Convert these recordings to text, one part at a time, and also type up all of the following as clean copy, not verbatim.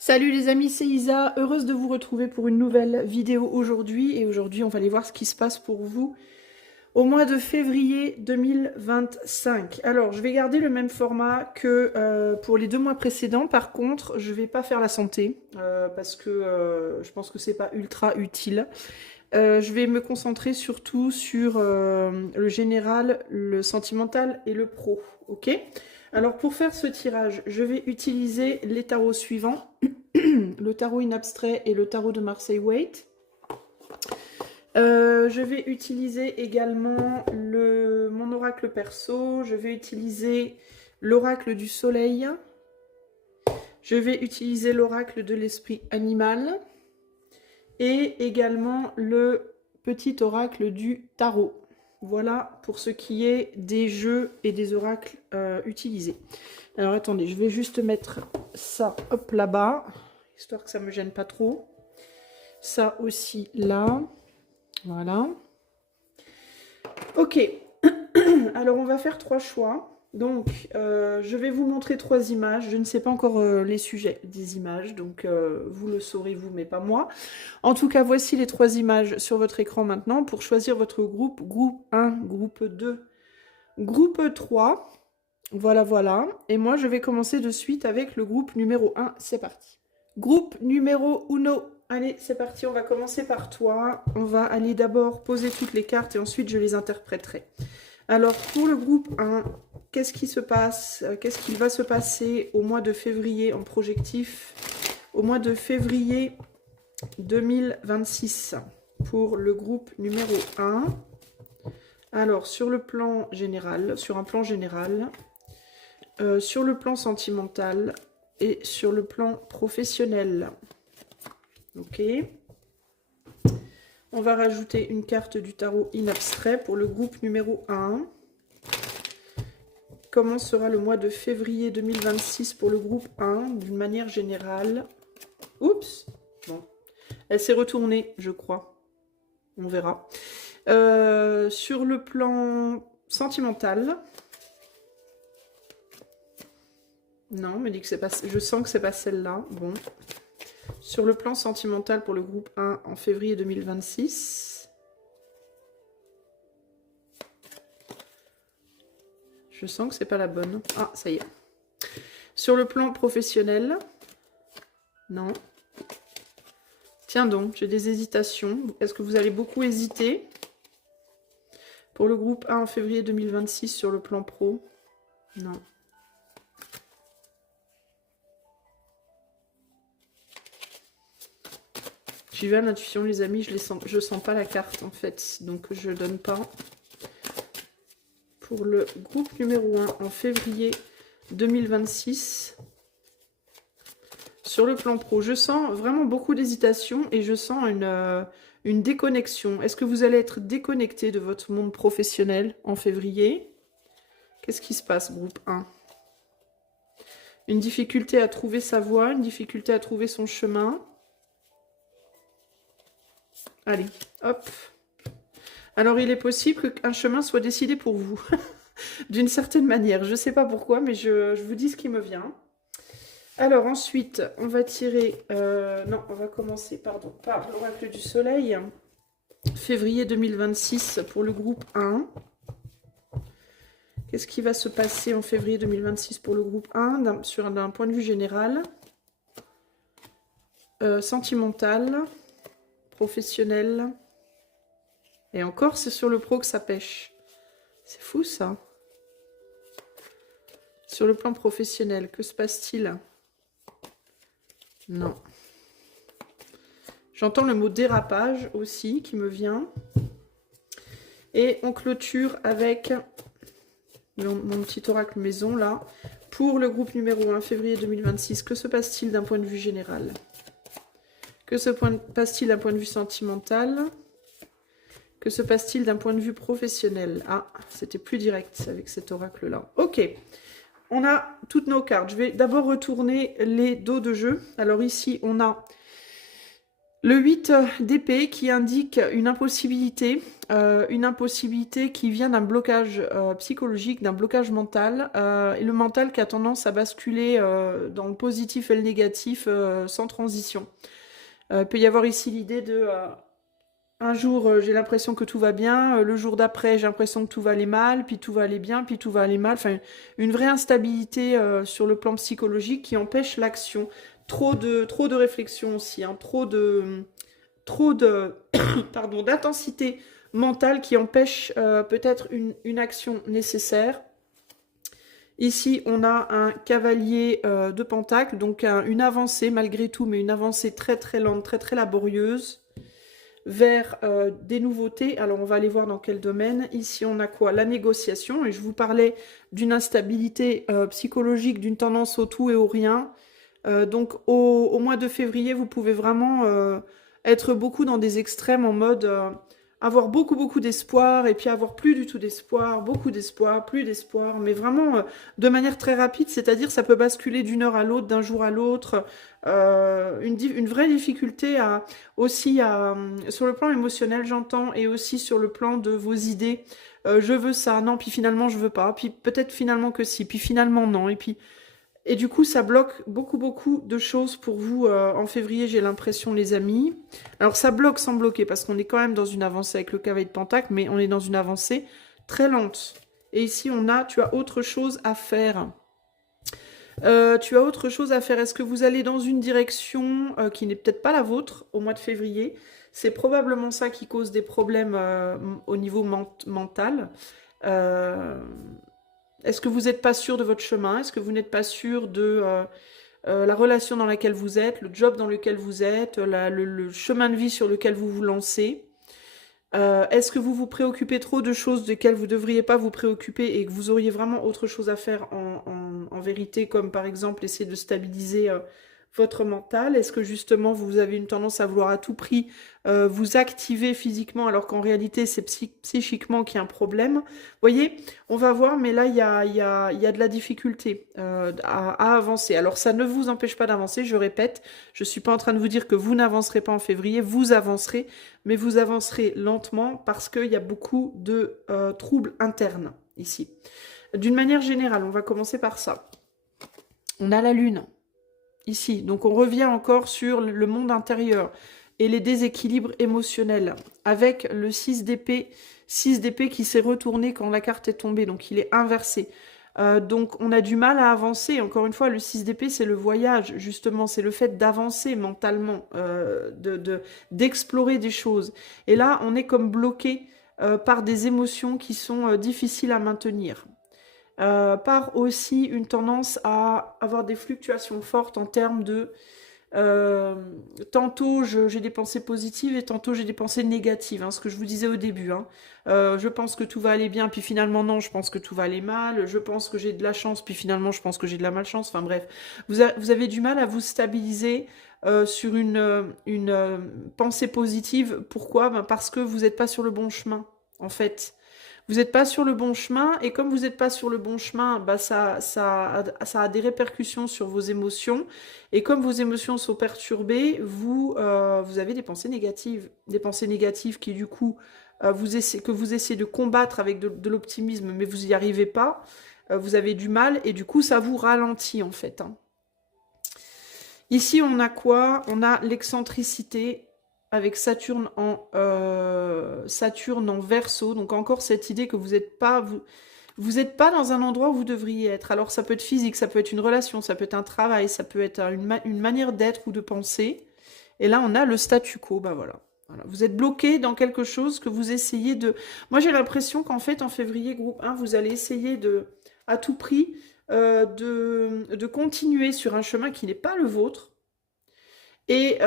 Salut les amis, c'est Isa, heureuse de vous retrouver pour une nouvelle vidéo aujourd'hui. Et aujourd'hui, on va aller voir ce qui se passe pour vous au mois de février 2025. Alors, je vais garder le même format que pour les 2 mois précédents. Par contre, je vais pas faire la santé parce que je pense que c'est pas ultra utile. Je vais me concentrer surtout sur le général, le sentimental et le pro, ok? Alors pour faire ce tirage, je vais utiliser les tarots suivants, le tarot in abstrait et le tarot de Marseille Waite. Je vais utiliser également mon oracle perso, je vais utiliser l'oracle du soleil, je vais utiliser l'oracle de l'esprit animal et également le petit oracle du tarot. Voilà pour ce qui est des jeux et des oracles utilisés. Alors attendez, je vais juste mettre ça hop là-bas, histoire que ça ne me gêne pas trop. Ça aussi là. Voilà. Ok. Alors on va faire 3 choix. Donc je vais vous montrer 3 images. Je ne sais pas encore les sujets des images, donc vous le saurez vous, mais pas moi. En tout cas, voici les 3 images sur votre écran maintenant pour choisir votre groupe. Groupe 1, groupe 2, groupe 3. Voilà, voilà. Et moi, je vais commencer de suite avec le groupe numéro 1. C'est parti. Groupe numéro 1. Allez, c'est parti. On va commencer par toi. On va aller d'abord poser toutes les cartes et ensuite je les interpréterai. Alors, pour le groupe 1, qu'est-ce qui se passe? Qu'est-ce qu'il va se passer au mois de février en projectif? Au mois de février 2026 pour le groupe numéro 1. Alors, sur le plan général, sur un plan général, sur le plan sentimental et sur le plan professionnel. Ok. On va rajouter une carte du tarot in abstrait pour le groupe numéro 1. Comment sera le mois de février 2026 pour le groupe 1 d'une manière générale? Oups. Bon. Elle s'est retournée, je crois. On verra. Sur le plan sentimental. Non, mais dit que c'est pas. Je sens que c'est pas celle-là. Bon. Sur le plan sentimental pour le groupe 1 en février 2026. Je sens que c'est pas la bonne. Ah, ça y est. Sur le plan professionnel. Non. Tiens donc, j'ai des hésitations. Est-ce que vous allez beaucoup hésiter? Pour le groupe 1 en février 2026 sur le plan pro. Non. J'y vais à l'intuition, les amis, je sens pas la carte en fait, donc je donne pas. Pour le groupe numéro 1 en février 2026, sur le plan pro, je sens vraiment beaucoup d'hésitation et je sens une déconnexion. Est-ce que vous allez être déconnecté de votre monde professionnel en février? Qu'est-ce qui se passe, groupe 1? Une difficulté à trouver sa voie, une difficulté à trouver son chemin. Allez, hop. Alors, il est possible qu'un chemin soit décidé pour vous, d'une certaine manière. Je ne sais pas pourquoi, mais je vous dis ce qui me vient. Alors, ensuite, on va tirer... non, on va commencer, pardon, par l'oracle du soleil. Février 2026 pour le groupe 1. Qu'est-ce qui va se passer en février 2026 pour le groupe 1 sur d'un point de vue général? Sentimental, professionnel. Et encore, c'est sur le pro que ça pêche. C'est fou, ça. Sur le plan professionnel, que se passe-t-il? Non. J'entends le mot dérapage aussi qui me vient. Et on clôture avec mon petit oracle maison, là. Pour le groupe numéro 1, février 2026, que se passe-t-il d'un point de vue général? Que se passe-t-il d'un point de vue sentimental? Que se passe-t-il d'un point de vue professionnel? Ah, c'était plus direct avec cet oracle-là. Ok, on a toutes nos cartes. Je vais d'abord retourner les dos de jeu. Alors ici, on a Le 8 d'épée qui indique une impossibilité qui vient d'un blocage psychologique, d'un blocage mental, et le mental qui a tendance à basculer dans le positif et le négatif sans transition. Il peut y avoir ici l'idée de un jour j'ai l'impression que tout va bien, le jour d'après j'ai l'impression que tout va aller mal, puis tout va aller bien, puis tout va aller mal. Enfin, une vraie instabilité sur le plan psychologique qui empêche l'action. Trop de réflexion aussi, hein, trop de pardon, d'intensité mentale qui empêche peut-être une action nécessaire. Ici, on a un cavalier de pentacle, donc une avancée malgré tout, mais une avancée très très lente, très très laborieuse vers des nouveautés. Alors, on va aller voir dans quel domaine. Ici, on a quoi? La négociation. Et je vous parlais d'une instabilité psychologique, d'une tendance au tout et au rien. Donc, au mois de février, vous pouvez vraiment être beaucoup dans des extrêmes en mode avoir beaucoup, beaucoup d'espoir et puis avoir plus du tout d'espoir, beaucoup d'espoir, plus d'espoir, mais vraiment de manière très rapide, c'est-à-dire ça peut basculer d'une heure à l'autre, d'un jour à l'autre. Une vraie difficulté aussi sur le plan émotionnel, j'entends, et aussi sur le plan de vos idées. Je veux ça, non, puis finalement je veux pas, puis peut-être finalement que si, puis finalement non, et du coup, ça bloque beaucoup, beaucoup de choses pour vous en février, j'ai l'impression, les amis. Alors, ça bloque sans bloquer, parce qu'on est quand même dans une avancée avec le cavalier de pentacle, mais on est dans une avancée très lente. Et ici, tu as autre chose à faire. Tu as autre chose à faire. Est-ce que vous allez dans une direction qui n'est peut-être pas la vôtre au mois de février? C'est probablement ça qui cause des problèmes au niveau mental. Euh, Est-ce que vous n'êtes pas sûr de votre chemin? Est-ce que vous n'êtes pas sûr de la relation dans laquelle vous êtes, le job dans lequel vous êtes, le chemin de vie sur lequel vous vous lancez? Est-ce que vous vous préoccupez trop de choses desquelles vous ne devriez pas vous préoccuper et que vous auriez vraiment autre chose à faire en vérité, comme par exemple essayer de stabiliser votre mental? Est-ce que justement vous avez une tendance à vouloir à tout prix vous activer physiquement alors qu'en réalité c'est psychiquement qu'il y a un problème? Vous voyez, on va voir, mais là il y a de la difficulté à avancer. Alors ça ne vous empêche pas d'avancer, je répète, je ne suis pas en train de vous dire que vous n'avancerez pas en février, vous avancerez, mais vous avancerez lentement parce qu'il y a beaucoup de troubles internes ici. D'une manière générale, on va commencer par ça. On a la Lune, ici. Donc on revient encore sur le monde intérieur et les déséquilibres émotionnels avec le 6 d'épée qui s'est retourné quand la carte est tombée, donc il est inversé. Donc on a du mal à avancer. Encore une fois, le 6 d'épée, c'est le voyage, justement, c'est le fait d'avancer mentalement, d'explorer des choses. Et là, on est comme bloqué par des émotions qui sont difficiles à maintenir. Par aussi une tendance à avoir des fluctuations fortes en termes de euh, tantôt j'ai des pensées positives et tantôt j'ai des pensées négatives, hein, ce que je vous disais au début. Hein. Je pense que tout va aller bien, puis finalement non, je pense que tout va aller mal. Je pense que j'ai de la chance, puis finalement je pense que j'ai de la malchance. Enfin bref, vous avez du mal à vous stabiliser sur une pensée positive. Pourquoi? Ben, parce que vous n'êtes pas sur le bon chemin, en fait. Vous n'êtes pas sur le bon chemin, et comme vous n'êtes pas sur le bon chemin, bah ça a des répercussions sur vos émotions. Et comme vos émotions sont perturbées, vous avez des pensées négatives qui du coup que vous essayez de combattre avec de l'optimisme, mais vous n'y arrivez pas. Vous avez du mal et du coup ça vous ralentit en fait. Hein. Ici on a quoi? On a l'excentricité avec Saturne en Verseau. Donc encore cette idée que vous êtes pas dans un endroit où vous devriez être. Alors ça peut être physique, ça peut être une relation, ça peut être un travail, ça peut être une manière d'être ou de penser. Et là on a le statu quo, bah voilà. Voilà. Vous êtes bloqué dans quelque chose que vous essayez de... Moi j'ai l'impression qu'en fait en février, groupe 1, vous allez essayer à tout prix de continuer sur un chemin qui n'est pas le vôtre. Et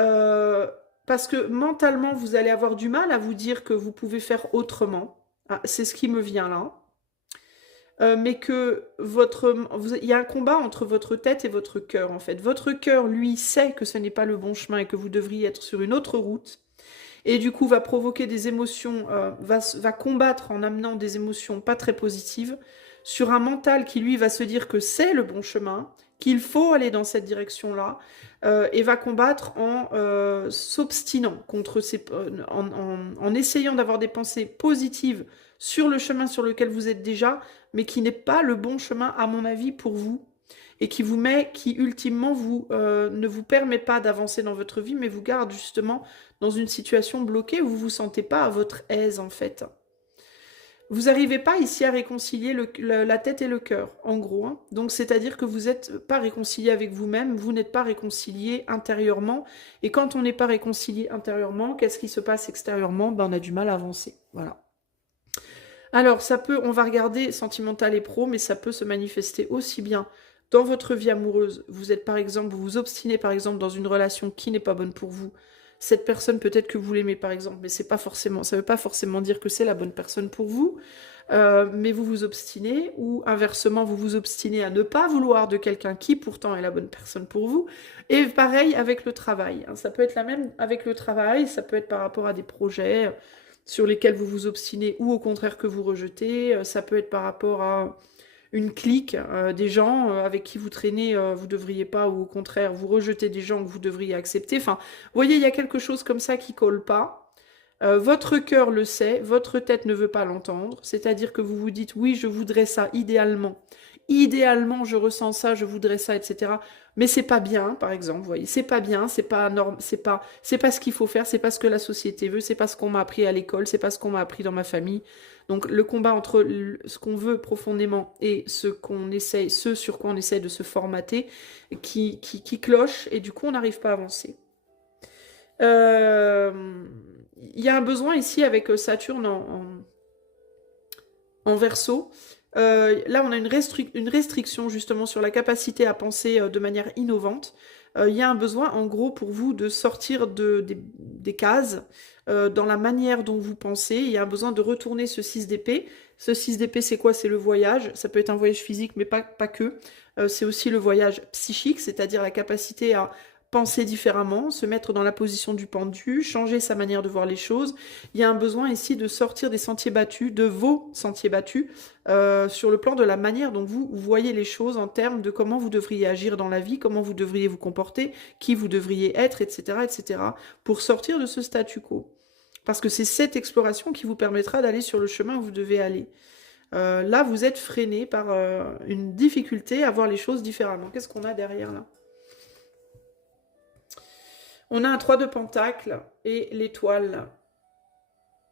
parce que mentalement, vous allez avoir du mal à vous dire que vous pouvez faire autrement. Ah, c'est ce qui me vient là. Mais que il y a un combat entre votre tête et votre cœur, en fait. Votre cœur, lui, sait que ce n'est pas le bon chemin et que vous devriez être sur une autre route. Et du coup, va provoquer des émotions, va combattre en amenant des émotions pas très positives sur un mental qui, lui, va se dire que c'est le bon chemin, qu'il faut aller dans cette direction-là, et va combattre en s'obstinant contre en essayant d'avoir des pensées positives sur le chemin sur lequel vous êtes déjà, mais qui n'est pas le bon chemin, à mon avis, pour vous, et qui ultimement ne vous permet pas d'avancer dans votre vie, mais vous garde justement dans une situation bloquée où vous ne vous sentez pas à votre aise, en fait. Vous n'arrivez pas ici à réconcilier la tête et le cœur, en gros. Hein. Donc, c'est-à-dire que vous n'êtes pas réconcilié avec vous-même, vous n'êtes pas réconcilié intérieurement. Et quand on n'est pas réconcilié intérieurement, qu'est-ce qui se passe extérieurement? Ben, on a du mal à avancer. Voilà. Alors, on va regarder sentimental et pro, mais ça peut se manifester aussi bien dans votre vie amoureuse. Vous vous obstinez par exemple dans une relation qui n'est pas bonne pour vous. Cette personne, peut-être que vous l'aimez par exemple, mais ça ne veut pas forcément dire que c'est la bonne personne pour vous. Mais vous vous obstinez, ou inversement, vous vous obstinez à ne pas vouloir de quelqu'un qui pourtant est la bonne personne pour vous. Et pareil avec le travail. Hein. Ça peut être la même avec le travail, ça peut être par rapport à des projets sur lesquels vous vous obstinez ou au contraire que vous rejetez. Ça peut être par rapport à une clique, des gens avec qui vous traînez, vous ne devriez pas, ou au contraire, vous rejetez des gens que vous devriez accepter. Enfin, vous voyez, il y a quelque chose comme ça qui colle pas. Votre cœur le sait, votre tête ne veut pas l'entendre, c'est-à-dire que vous vous dites, oui, je voudrais ça idéalement. Idéalement, je ressens ça, je voudrais ça, etc. Mais c'est pas bien, par exemple, vous voyez, c'est pas bien, c'est pas ce qu'il faut faire, c'est pas ce que la société veut, c'est pas ce qu'on m'a appris à l'école, c'est pas ce qu'on m'a appris dans ma famille. Donc le combat entre ce qu'on veut profondément et ce sur quoi on essaye de se formater, qui cloche, et du coup on n'arrive pas à avancer. Il y a un besoin ici avec Saturne en Verseau. Là, on a une restriction justement sur la capacité à penser de manière innovante. Il y a un besoin, en gros, pour vous de sortir des cases dans la manière dont vous pensez. Il y a un besoin de retourner ce 6 d'épée. Ce 6 d'épée, c'est quoi? C'est le voyage. Ça peut être un voyage physique, mais pas que. C'est aussi le voyage psychique, c'est-à-dire la capacité à penser différemment, se mettre dans la position du pendu, changer sa manière de voir les choses. Il y a un besoin ici de sortir des sentiers battus, de vos sentiers battus, sur le plan de la manière dont vous voyez les choses en termes de comment vous devriez agir dans la vie, comment vous devriez vous comporter, qui vous devriez être, etc., etc., pour sortir de ce statu quo. Parce que c'est cette exploration qui vous permettra d'aller sur le chemin où vous devez aller. Là, vous êtes freiné par une difficulté à voir les choses différemment. Qu'est-ce qu'on a derrière là? On a un 3 de pentacle et l'étoile.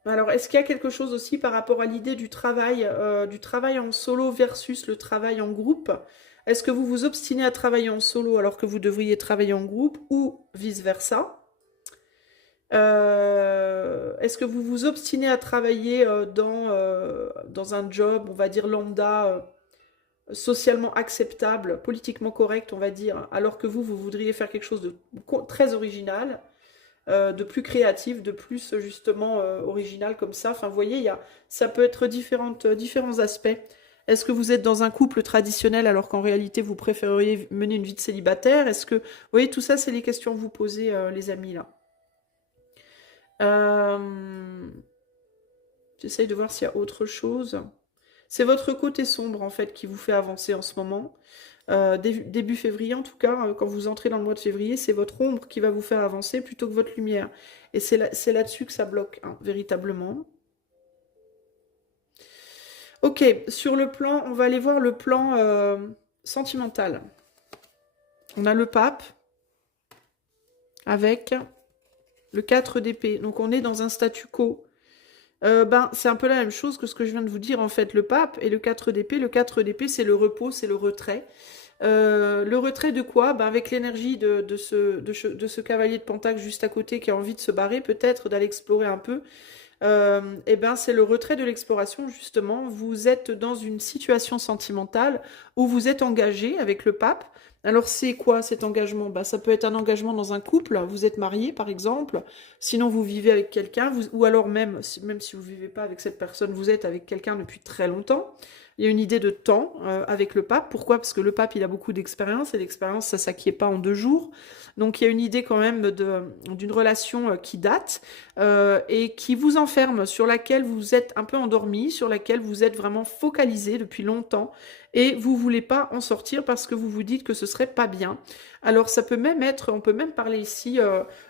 Alors, est-ce qu'il y a quelque chose aussi par rapport à l'idée du travail en solo versus le travail en groupe? Est-ce que vous vous obstinez à travailler en solo alors que vous devriez travailler en groupe, ou vice-versa? Est-ce que vous vous obstinez à travailler dans un job, on va dire lambda, socialement acceptable, politiquement correct, on va dire, alors que vous voudriez faire quelque chose de très original, de plus créatif, de plus justement original comme ça. Enfin, vous voyez, ça peut être différents aspects. Est-ce que vous êtes dans un couple traditionnel alors qu'en réalité vous préféreriez mener une vie de célibataire? Vous voyez, tout ça, c'est les questions que vous posez, les amis, là. J'essaye de voir s'il y a autre chose. C'est votre côté sombre, en fait, qui vous fait avancer en ce moment. Début février, en tout cas, quand vous entrez dans le mois de février, c'est votre ombre qui va vous faire avancer plutôt que votre lumière. Et c'est là-dessus que ça bloque, hein, véritablement. Ok, sur le plan, on va aller voir le plan sentimental. On a le pape avec le 4 d'épée. Donc on est dans un statu quo. C'est un peu la même chose que ce que je viens de vous dire, en fait, le pape et le 4 d'épée. Le 4 d'épée, c'est le repos, c'est le retrait. Le retrait de quoi? Avec l'énergie de ce cavalier de pentacle juste à côté qui a envie de se barrer, peut-être, d'aller explorer un peu. C'est le retrait de l'exploration, justement. Vous êtes dans une situation sentimentale où vous êtes engagé avec le pape. Alors, c'est quoi cet engagement? Ça peut être un engagement dans un couple, vous êtes marié par exemple, sinon vous vivez avec quelqu'un, ou alors même si vous ne vivez pas avec cette personne, vous êtes avec quelqu'un depuis très longtemps. Il y a une idée de temps avec le pape. Pourquoi? Parce que le pape, il a beaucoup d'expérience, et l'expérience, ça ne s'acquiert pas en 2 jours. Donc il y a une idée quand même d'une relation qui date et qui vous enferme, sur laquelle vous êtes un peu endormi, sur laquelle vous êtes vraiment focalisé depuis longtemps. et vous voulez pas en sortir parce que vous vous dites que ce serait pas bien. Alors ça peut même être, on peut même parler ici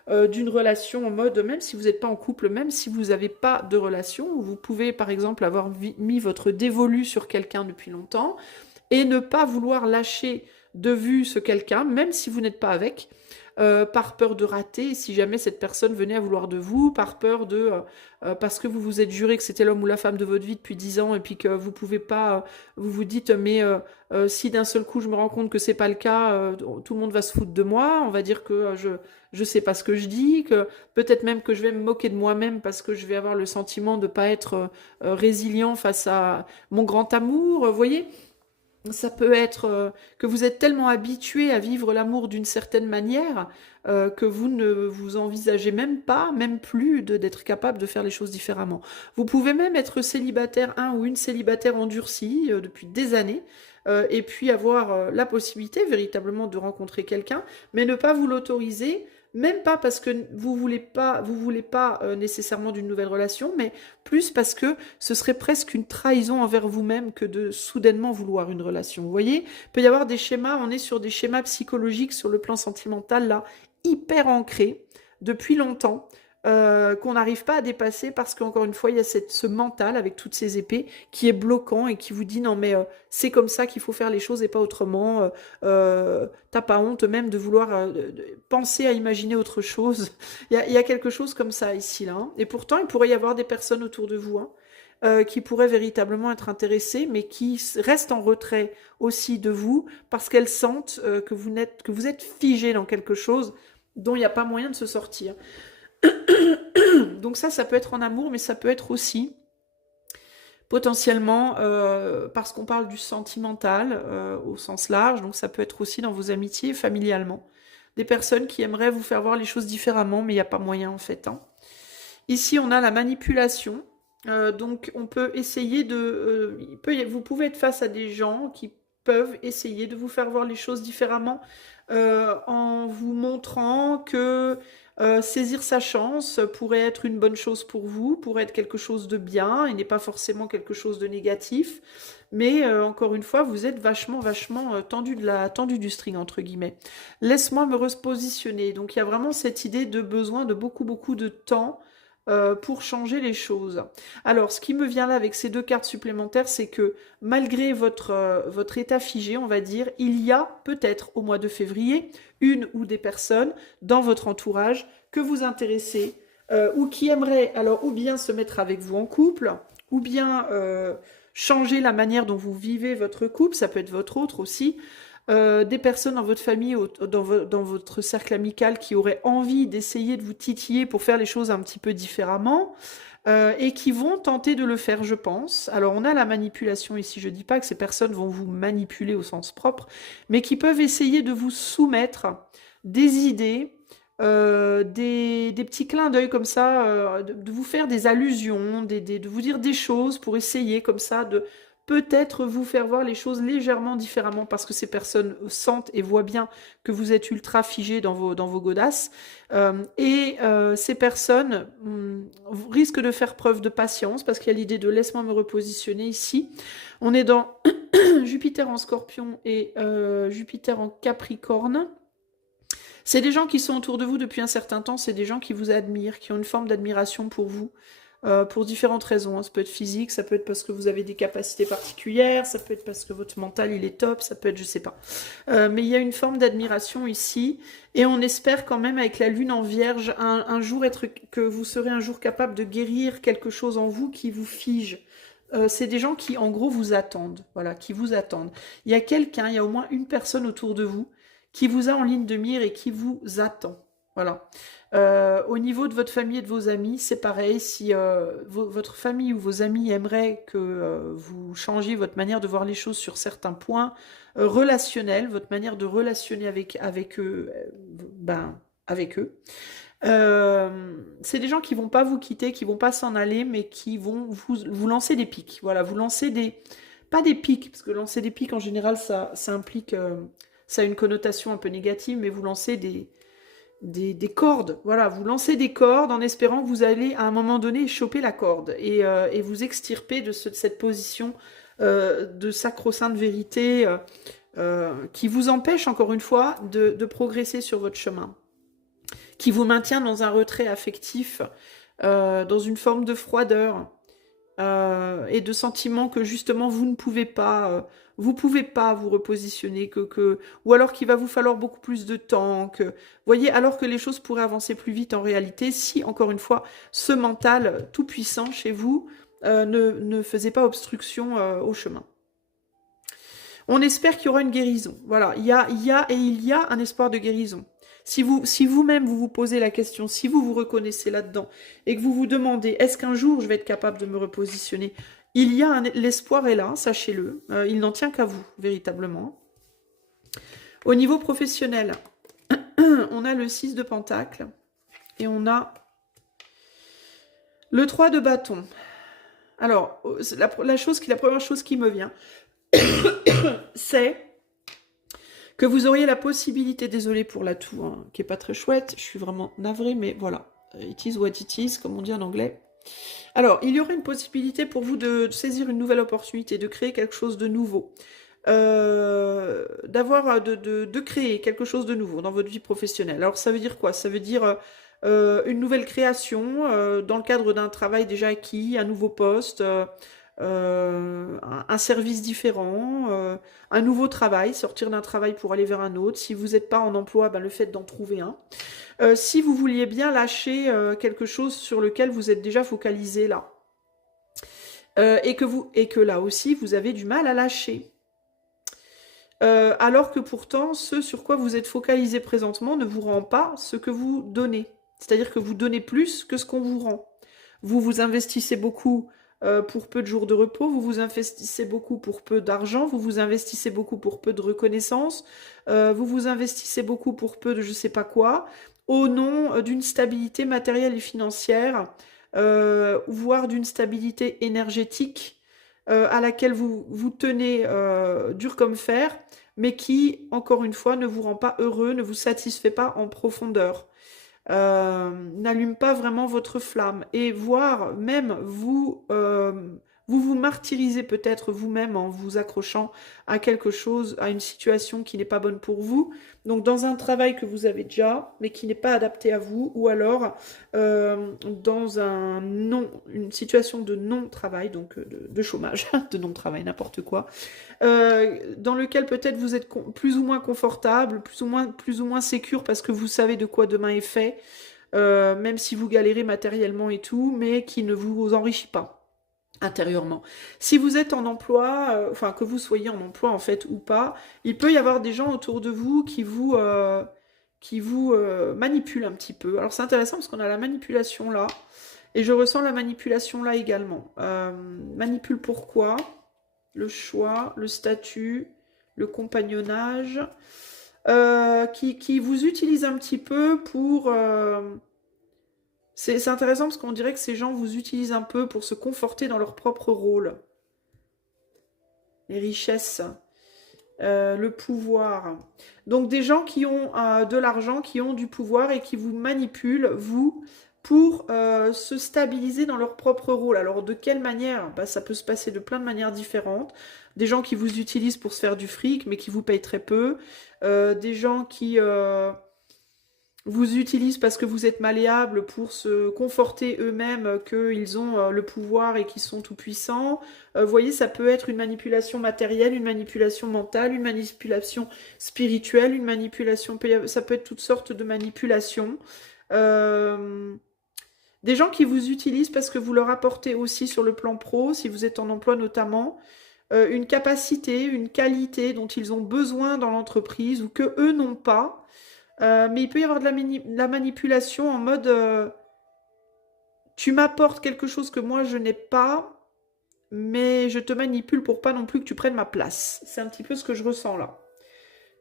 d'une relation en mode, même si vous n'êtes pas en couple, même si vous n'avez pas de relation, vous pouvez par exemple avoir mis votre dévolu sur quelqu'un depuis longtemps et ne pas vouloir lâcher de vue ce quelqu'un, même si vous n'êtes pas avec, par peur de rater, si jamais cette personne venait à vouloir de vous, par peur de... parce que vous vous êtes juré que c'était l'homme ou la femme de votre vie depuis 10 ans, et puis que vous pouvez pas... vous vous dites, mais si d'un seul coup je me rends compte que c'est pas le cas, tout le monde va se foutre de moi, on va dire que je sais pas ce que je dis, que peut-être même que je vais me moquer de moi-même parce que je vais avoir le sentiment de pas être résilient face à mon grand amour, vous voyez? Ça peut être que vous êtes tellement habitué à vivre l'amour d'une certaine manière que vous ne vous envisagez même pas, même plus d'être capable de faire les choses différemment. Vous pouvez même être célibataire, un ou une célibataire endurcie depuis des années, et puis avoir la possibilité véritablement de rencontrer quelqu'un, mais ne pas vous l'autoriser, même pas parce que vous voulez pas nécessairement d'une nouvelle relation, mais plus parce que ce serait presque une trahison envers vous-même que de soudainement vouloir une relation. Vous voyez, il peut y avoir des schémas, on est sur des schémas psychologiques sur le plan sentimental, là, hyper ancrés depuis longtemps, qu'on n'arrive pas à dépasser parce qu'encore une fois, il y a ce mental avec toutes ces épées qui est bloquant et qui vous dit non mais c'est comme ça qu'il faut faire les choses et pas autrement. T'as pas honte même de vouloir penser à imaginer autre chose. Il y a quelque chose comme ça ici, là. Hein. Et pourtant, il pourrait y avoir des personnes autour de vous hein, qui pourraient véritablement être intéressées, mais qui restent en retrait aussi de vous parce qu'elles sentent que vous êtes figé dans quelque chose dont il n'y a pas moyen de se sortir. Donc ça peut être en amour, mais ça peut être aussi potentiellement parce qu'on parle du sentimental au sens large, donc ça peut être aussi dans vos amitiés, familialement. Des personnes qui aimeraient vous faire voir les choses différemment, mais il n'y a pas moyen en fait. Hein. Ici, on a la manipulation. Donc on peut essayer de... vous pouvez être face à des gens qui peuvent essayer de vous faire voir les choses différemment en vous montrant que saisir sa chance pourrait être une bonne chose pour vous, pourrait être quelque chose de bien et n'est pas forcément quelque chose de négatif. Mais encore une fois, vous êtes vachement tendu du string, entre guillemets. Laisse-moi me repositionner. Donc il y a vraiment cette idée de besoin de beaucoup de temps pour changer les choses. Alors, ce qui me vient là avec ces deux cartes supplémentaires, c'est que malgré votre état figé, on va dire, il y a peut-être au mois de février une ou des personnes dans votre entourage que vous intéressez ou qui aimeraient alors ou bien se mettre avec vous en couple, ou bien changer la manière dont vous vivez votre couple, ça peut être votre autre aussi, des personnes dans votre famille, dans votre cercle amical qui auraient envie d'essayer de vous titiller pour faire les choses un petit peu différemment et qui vont tenter de le faire, je pense. Alors, on a la manipulation ici. Je ne dis pas que ces personnes vont vous manipuler au sens propre, mais qui peuvent essayer de vous soumettre des idées, des petits clins d'œil comme ça, de vous faire des allusions, de vous dire des choses pour essayer comme ça de peut-être vous faire voir les choses légèrement différemment parce que ces personnes sentent et voient bien que vous êtes ultra figé dans vos godasses. Ces personnes risquent de faire preuve de patience parce qu'il y a l'idée de laisse-moi me repositionner ici. On est dans Jupiter en Scorpion et Jupiter en Capricorne. C'est des gens qui sont autour de vous depuis un certain temps, c'est des gens qui vous admirent, qui ont une forme d'admiration pour vous. Pour différentes raisons. Hein. Ça peut être physique, ça peut être parce que vous avez des capacités particulières, ça peut être parce que votre mental il est top, ça peut être je sais pas. Mais il y a une forme d'admiration ici et on espère quand même avec la lune en vierge un jour que vous serez un jour capable de guérir quelque chose en vous qui vous fige. C'est des gens qui en gros vous attendent, voilà, qui vous attendent. Il y a quelqu'un, il y a au moins une personne autour de vous qui vous a en ligne de mire et qui vous attend. Voilà. Au niveau de votre famille et de vos amis, c'est pareil. Si votre famille ou vos amis aimeraient que vous changiez votre manière de voir les choses sur certains points relationnels, votre manière de relationner avec eux, avec eux. C'est des gens qui vont pas vous quitter, qui vont pas s'en aller, mais qui vont vous lancer des pics. Voilà, vous lancer pas des pics, parce que lancer des pics en général, ça implique, ça a une connotation un peu négative, mais vous lancez des cordes, voilà, vous lancez des cordes en espérant que vous allez à un moment donné choper la corde et vous extirper de cette position de sacro-sainte vérité qui vous empêche, encore une fois, de progresser sur votre chemin, qui vous maintient dans un retrait affectif, dans une forme de froideur, et de sentiment que justement vous ne pouvez pas, vous repositionner, ou alors qu'il va vous falloir beaucoup plus de temps, voyez, alors que les choses pourraient avancer plus vite en réalité, si encore une fois ce mental tout puissant chez vous ne faisait pas obstruction au chemin. On espère qu'il y aura une guérison. Voilà, il y a un espoir de guérison. Si vous-même vous posez la question, si vous vous reconnaissez là-dedans et que vous vous demandez, est-ce qu'un jour je vais être capable de me repositionner? L'espoir est là, sachez-le. Il n'en tient qu'à vous, véritablement. Au niveau professionnel, on a le 6 de Pentacle et on a le 3 de bâton. Alors, la première chose qui me vient, c'est que vous auriez la possibilité, désolé pour la toux, hein, qui est pas très chouette, je suis vraiment navrée, mais voilà, it is what it is, comme on dit en anglais. Alors, il y aurait une possibilité pour vous de saisir une nouvelle opportunité, de créer quelque chose de nouveau, de créer quelque chose de nouveau dans votre vie professionnelle. Alors, ça veut dire quoi? Ça veut dire une nouvelle création dans le cadre d'un travail déjà acquis, un nouveau poste, un service différent, un nouveau travail, sortir d'un travail pour aller vers un autre. Si vous n'êtes pas en emploi, ben, le fait d'en trouver un. Si vous vouliez bien lâcher quelque chose sur lequel vous êtes déjà focalisé là, et que là aussi vous avez du mal à lâcher. Alors que pourtant, ce sur quoi vous êtes focalisé présentement ne vous rend pas ce que vous donnez. C'est-à-dire que vous donnez plus que ce qu'on vous rend. Vous vous investissez beaucoup pour peu de jours de repos, vous vous investissez beaucoup pour peu d'argent, vous vous investissez beaucoup pour peu de reconnaissance, vous vous investissez beaucoup pour peu de je sais pas quoi, au nom d'une stabilité matérielle et financière, voire d'une stabilité énergétique à laquelle vous tenez dur comme fer, mais qui, encore une fois, ne vous rend pas heureux, ne vous satisfait pas en profondeur. N'allume pas vraiment votre flamme, et voire même vous martyrisez peut-être vous-même en vous accrochant à quelque chose, à une situation qui n'est pas bonne pour vous, donc dans un travail que vous avez déjà mais qui n'est pas adapté à vous, ou alors dans une situation de non-travail, donc de chômage, de non-travail, n'importe quoi, dans lequel peut-être vous êtes plus ou moins confortable, plus ou moins sécure parce que vous savez de quoi demain est fait, même si vous galérez matériellement et tout, mais qui ne vous enrichit pas intérieurement. Si vous êtes en emploi, enfin que vous soyez en emploi en fait ou pas, il peut y avoir des gens autour de vous qui vous manipulent un petit peu. Alors c'est intéressant parce qu'on a la manipulation là, et je ressens la manipulation là également. Manipule pourquoi? Le choix, le statut, le compagnonnage, qui vous utilise un petit peu pour... C'est intéressant parce qu'on dirait que ces gens vous utilisent un peu pour se conforter dans leur propre rôle. Les richesses, le pouvoir. Donc des gens qui ont de l'argent, qui ont du pouvoir et qui vous manipulent, vous, pour se stabiliser dans leur propre rôle. Alors de quelle manière? Bah, ça peut se passer de plein de manières différentes. Des gens qui vous utilisent pour se faire du fric, mais qui vous payent très peu. Des gens qui vous utilisent parce que vous êtes malléable pour se conforter eux-mêmes qu'ils ont le pouvoir et qu'ils sont tout-puissants. Vous voyez, ça peut être une manipulation matérielle, une manipulation mentale, une manipulation spirituelle, une manipulation... Ça peut être toutes sortes de manipulations. Des gens qui vous utilisent parce que vous leur apportez aussi sur le plan pro, si vous êtes en emploi notamment, une capacité, une qualité dont ils ont besoin dans l'entreprise ou que eux n'ont pas. Mais il peut y avoir de la manipulation en mode tu m'apportes quelque chose que moi je n'ai pas, mais je te manipule pour pas non plus que tu prennes ma place. C'est un petit peu ce que je ressens là.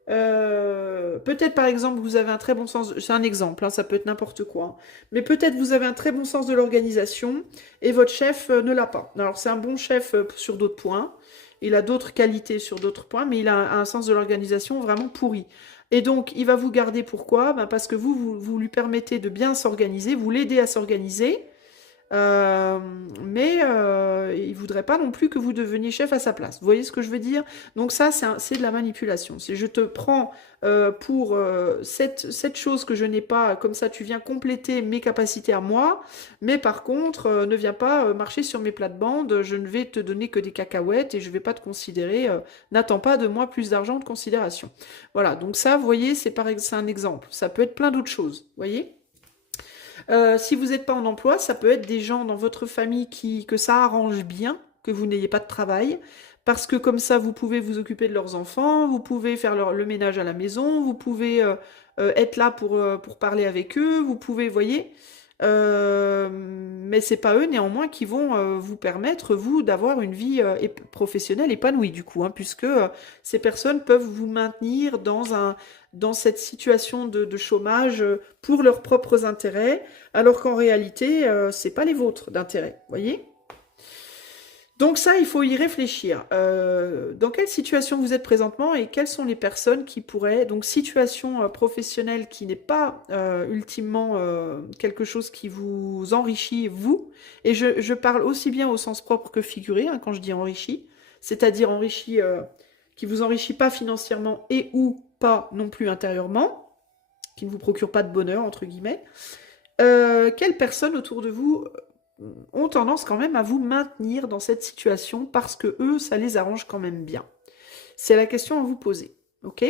Peut-être par exemple vous avez un très bon sens, c'est un exemple, hein, ça peut être n'importe quoi, hein. Mais peut-être vous avez un très bon sens de l'organisation et votre chef ne l'a pas. Alors c'est un bon chef sur d'autres points, il a d'autres qualités sur d'autres points, mais il a un sens de l'organisation vraiment pourri. Et donc il va vous garder, pourquoi? Ben, parce que vous lui permettez de bien s'organiser, vous l'aidez à s'organiser, euh, mais il voudrait pas non plus que vous deveniez chef à sa place. Vous voyez ce que je veux dire? Donc ça, c'est de la manipulation. C'est je te prends pour cette chose que je n'ai pas, comme ça tu viens compléter mes capacités à moi, mais par contre, ne viens pas marcher sur mes plates-bandes, je ne vais te donner que des cacahuètes et je ne vais pas te considérer, n'attends pas de moi plus d'argent de considération. Voilà, donc ça, vous voyez, c'est un exemple. Ça peut être plein d'autres choses, vous voyez? Si vous n'êtes pas en emploi, ça peut être des gens dans votre famille que ça arrange bien, que vous n'ayez pas de travail, parce que comme ça, vous pouvez vous occuper de leurs enfants, vous pouvez faire le ménage à la maison, vous pouvez être là pour parler avec eux, vous pouvez, voyez, mais c'est pas eux néanmoins qui vont vous permettre, vous, d'avoir une vie professionnelle épanouie, du coup, hein, puisque ces personnes peuvent vous maintenir dans cette situation de chômage pour leurs propres intérêts, alors qu'en réalité, c'est pas les vôtres d'intérêt, voyez? Donc ça, il faut y réfléchir. Dans quelle situation vous êtes présentement et quelles sont les personnes qui pourraient... Donc situation professionnelle qui n'est pas ultimement quelque chose qui vous enrichit, vous. Et je parle aussi bien au sens propre que figuré, hein, quand je dis enrichi. C'est-à-dire enrichi, qui vous enrichit pas financièrement et ou pas non plus intérieurement, qui ne vous procure pas de bonheur, entre guillemets. Quelles personnes autour de vous ont tendance quand même à vous maintenir dans cette situation parce que eux, ça les arrange quand même bien. C'est la question à vous poser, ok?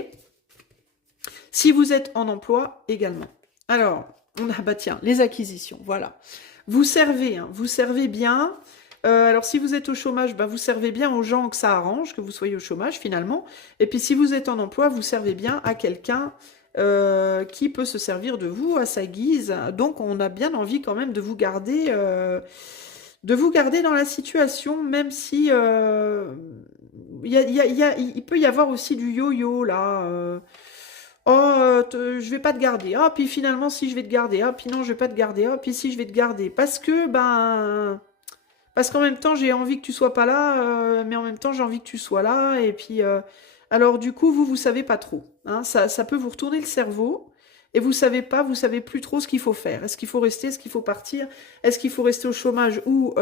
Si vous êtes en emploi également. Alors, on a, bah tiens, les acquisitions, voilà. Vous servez, hein, vous servez bien. Alors, si vous êtes au chômage, bah, vous servez bien aux gens que ça arrange, que vous soyez au chômage finalement. Et puis, si vous êtes en emploi, vous servez bien à quelqu'un qui peut se servir de vous à sa guise. Donc, on a bien envie quand même de vous garder dans la situation, même si il peut y avoir aussi du yo-yo là. Oh, je vais pas te garder. Ah, puis finalement, si je vais te garder. Ah, puis non, je vais pas te garder. Ah, puis si je vais te garder. Parce qu'en même temps, j'ai envie que tu sois pas là, mais en même temps, j'ai envie que tu sois là. Et puis, alors du coup, vous savez pas trop. Hein, ça peut vous retourner le cerveau. Et vous savez pas, vous savez plus trop ce qu'il faut faire. Est-ce qu'il faut rester, est-ce qu'il faut partir, est-ce qu'il faut rester au chômage ou,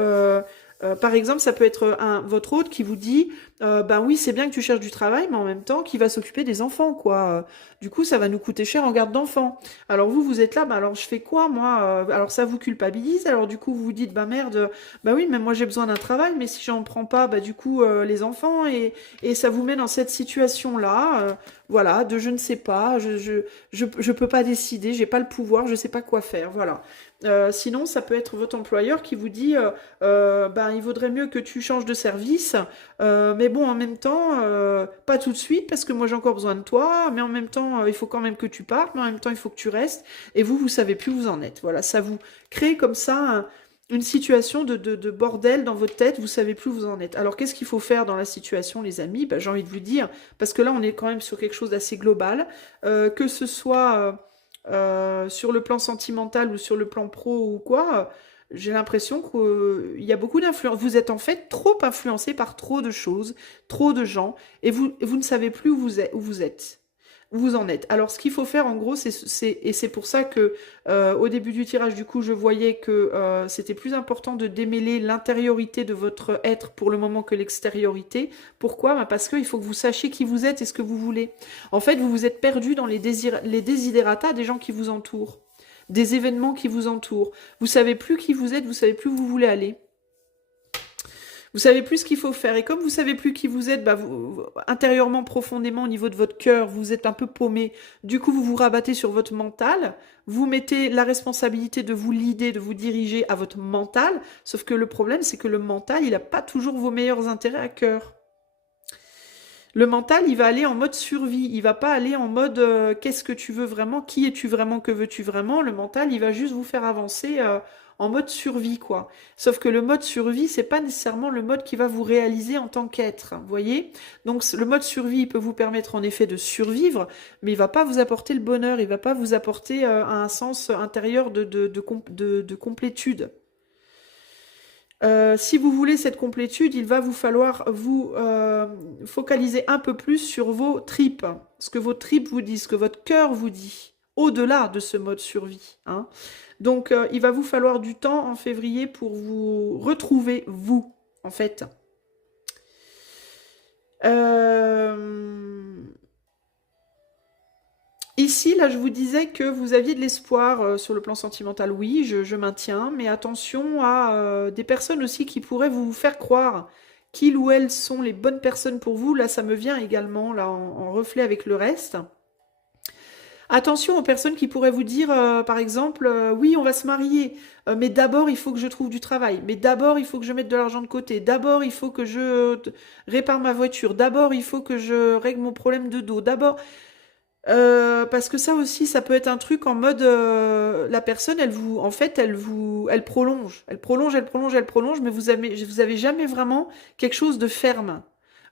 par exemple, ça peut être votre hôte qui vous dit, ben oui, c'est bien que tu cherches du travail, mais en même temps, qui va s'occuper des enfants, quoi. Du coup, ça va nous coûter cher en garde d'enfants. Alors vous êtes là, bah alors je fais quoi, moi? Alors ça vous culpabilise. Alors du coup, vous vous dites, bah merde, bah oui, mais moi j'ai besoin d'un travail, mais si j'en prends pas, bah du coup, les enfants, et ça vous met dans cette situation-là, voilà, de je ne sais pas, je peux pas décider, j'ai pas le pouvoir, je sais pas quoi faire, voilà. Sinon, ça peut être votre employeur qui vous dit, ben il vaudrait mieux que tu changes de service, mais bon, en même temps, pas tout de suite parce que moi j'ai encore besoin de toi, mais en même temps, il faut quand même que tu partes, mais en même temps, il faut que tu restes, et vous savez plus où vous en êtes. Voilà, ça vous crée comme ça une situation de bordel dans votre tête, vous savez plus où vous en êtes. Alors, qu'est-ce qu'il faut faire dans la situation, les amis? Ben, j'ai envie de vous dire, parce que là, on est quand même sur quelque chose d'assez global, que ce soit sur le plan sentimental ou sur le plan pro ou quoi, j'ai l'impression qu'il y a beaucoup d'influence. Vous êtes en fait trop influencé par trop de choses, trop de gens, et vous ne savez plus où vous êtes. Où vous en êtes. Alors, ce qu'il faut faire, en gros, et c'est pour ça que au début du tirage, du coup, je voyais que c'était plus important de démêler l'intériorité de votre être pour le moment que l'extériorité. Pourquoi? Bah, parce qu'il faut que vous sachiez qui vous êtes et ce que vous voulez. En fait, vous vous êtes perdu dans les desiderata des gens qui vous entourent, des événements qui vous entourent. Vous savez plus qui vous êtes, vous savez plus où vous voulez aller. Vous savez plus ce qu'il faut faire. Et comme vous savez plus qui vous êtes, bah intérieurement, profondément, au niveau de votre cœur, vous êtes un peu paumé. Du coup, vous vous rabattez sur votre mental. Vous mettez la responsabilité de vous leader, de vous diriger à votre mental. Sauf que le problème, c'est que le mental, il n'a pas toujours vos meilleurs intérêts à cœur. Le mental, il va aller en mode survie. Il va pas aller en mode qu'est-ce que tu veux vraiment, qui es-tu vraiment, que veux-tu vraiment. Le mental, il va juste vous faire avancer en mode survie, quoi. Sauf que le mode survie, c'est pas nécessairement le mode qui va vous réaliser en tant qu'être, vous voyez? Donc le mode survie, il peut vous permettre en effet de survivre, mais il va pas vous apporter le bonheur, il va pas vous apporter un sens intérieur de complétude. Si vous voulez cette complétude, il va vous falloir vous focaliser un peu plus sur vos tripes, ce que vos tripes vous disent, ce que votre cœur vous dit. au-delà de ce mode survie, hein. Donc, il va vous falloir du temps en février pour vous retrouver, vous, en fait. Ici, là, je vous disais que vous aviez de l'espoir sur le plan sentimental. Oui, je maintiens, mais attention à des personnes aussi qui pourraient vous faire croire qu'ils ou elles sont les bonnes personnes pour vous. Là, ça me vient également là en reflet avec le reste. Attention aux personnes qui pourraient vous dire, par exemple, oui, on va se marier, mais d'abord, il faut que je trouve du travail. Mais d'abord, il faut que je mette de l'argent de côté. D'abord, il faut que je répare ma voiture. D'abord, il faut que je règle mon problème de dos. D'abord, parce que ça aussi, ça peut être un truc en mode, la personne, en fait, elle prolonge. Elle prolonge, elle prolonge, elle prolonge, mais vous avez jamais vraiment quelque chose de ferme.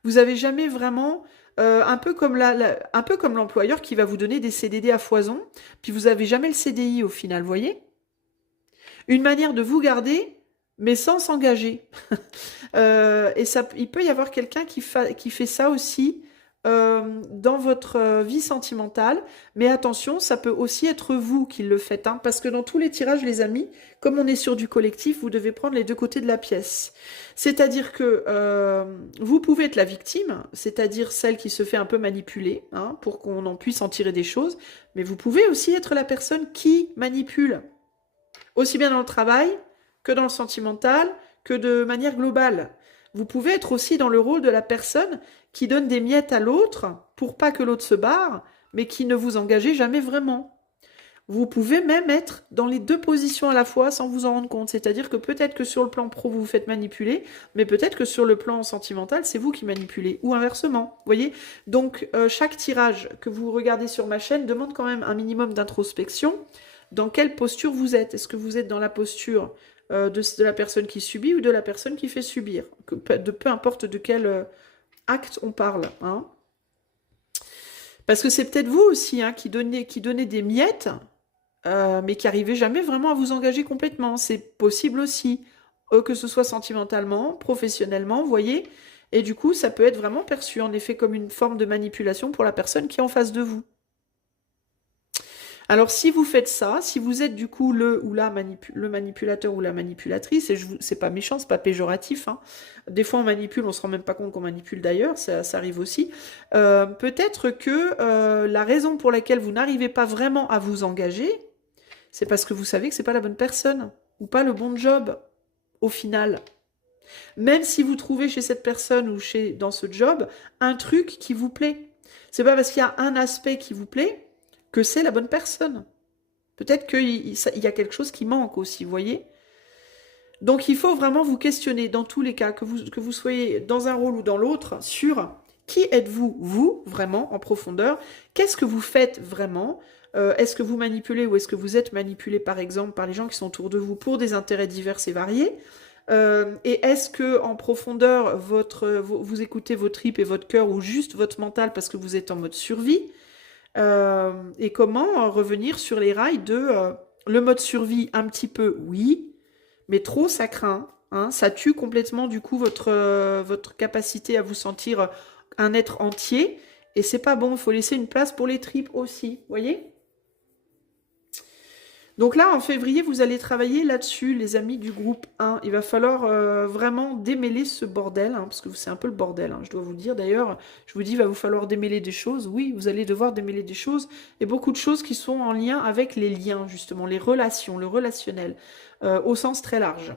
Vous avez jamais vraiment un peu comme un peu comme l'employeur qui va vous donner des CDD à foison, puis vous avez jamais le CDI au final, vous voyez? Une manière de vous garder, mais sans s'engager. Et ça, il peut y avoir quelqu'un qui fait ça aussi dans votre vie sentimentale, mais attention, ça peut aussi être vous qui le faites, hein, parce que dans tous les tirages, les amis, comme on est sur du collectif, vous devez prendre les deux côtés de la pièce. C'est-à-dire que vous pouvez être la victime, c'est-à-dire celle qui se fait un peu manipuler, hein, pour qu'on en puisse en tirer des choses, mais vous pouvez aussi être la personne qui manipule, aussi bien dans le travail que dans le sentimental, que de manière globale. Vous pouvez être aussi dans le rôle de la personne qui donne des miettes à l'autre pour pas que l'autre se barre, mais qui ne vous engagez jamais vraiment. Vous pouvez même être dans les deux positions à la fois sans vous en rendre compte. C'est-à-dire que peut-être que sur le plan pro, vous vous faites manipuler, mais peut-être que sur le plan sentimental, c'est vous qui manipulez, ou inversement. Vous voyez? Donc, chaque tirage que vous regardez sur ma chaîne demande quand même un minimum d'introspection. Dans quelle posture vous êtes? Est-ce que vous êtes dans la posture de la personne qui subit ou de la personne qui fait subir? Peu importe de quel acte on parle, hein. Parce que c'est peut-être vous aussi, hein, qui donnez des miettes, mais qui n'arrivez jamais vraiment à vous engager complètement. C'est possible aussi, que ce soit sentimentalement, professionnellement, vous voyez. Et du coup, ça peut être vraiment perçu, en effet, comme une forme de manipulation pour la personne qui est en face de vous. Alors, si vous faites ça, si vous êtes du coup le manipulateur ou la manipulatrice, et c'est pas méchant, c'est pas péjoratif, hein. Des fois on manipule, on se rend même pas compte qu'on manipule d'ailleurs, ça arrive aussi. Peut-être que la raison pour laquelle vous n'arrivez pas vraiment à vous engager, c'est parce que vous savez que c'est pas la bonne personne, ou pas le bon job, au final. Même si vous trouvez chez cette personne ou dans ce job un truc qui vous plaît. C'est pas parce qu'il y a un aspect qui vous plaît que c'est la bonne personne. Peut-être qu'il y a quelque chose qui manque aussi, vous voyez? Donc il faut vraiment vous questionner dans tous les cas, que vous soyez dans un rôle ou dans l'autre, sur qui êtes-vous, vous, vraiment, en profondeur? Qu'est-ce que vous faites vraiment? Est-ce que vous manipulez ou est-ce que vous êtes manipulé, par exemple, par les gens qui sont autour de vous pour des intérêts divers et variés? Et est-ce que en profondeur, vous écoutez vos tripes et votre cœur ou juste votre mental parce que vous êtes en mode survie? Et comment revenir sur les rails de le mode survie un petit peu, oui, mais trop ça craint, hein, ça tue complètement du coup votre capacité à vous sentir un être entier, et c'est pas bon, il faut laisser une place pour les tripes aussi, voyez? Donc là, en février, vous allez travailler là-dessus, les amis du groupe 1. Il va falloir vraiment démêler ce bordel, hein, parce que c'est un peu le bordel, hein, je dois vous le dire. D'ailleurs, je vous dis, il va vous falloir démêler des choses. Oui, vous allez devoir démêler des choses, et beaucoup de choses qui sont en lien avec les liens, justement, les relations, le relationnel, au sens très large.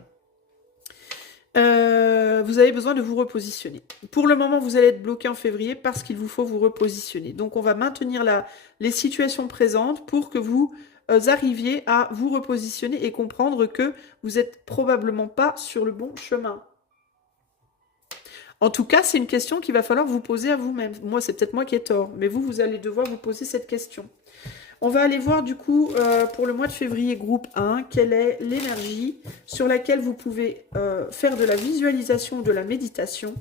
Vous avez besoin de vous repositionner. Pour le moment, vous allez être bloqué en février parce qu'il vous faut vous repositionner. Donc, on va maintenir les situations présentes pour que vous arriviez à vous repositionner et comprendre que vous n'êtes probablement pas sur le bon chemin. En tout cas, c'est une question qu'il va falloir vous poser à vous-même. Moi, c'est peut-être moi qui ai tort, mais vous allez devoir vous poser cette question. On va aller voir du coup pour le mois de février groupe 1, quelle est l'énergie sur laquelle vous pouvez faire de la visualisation ou de la méditation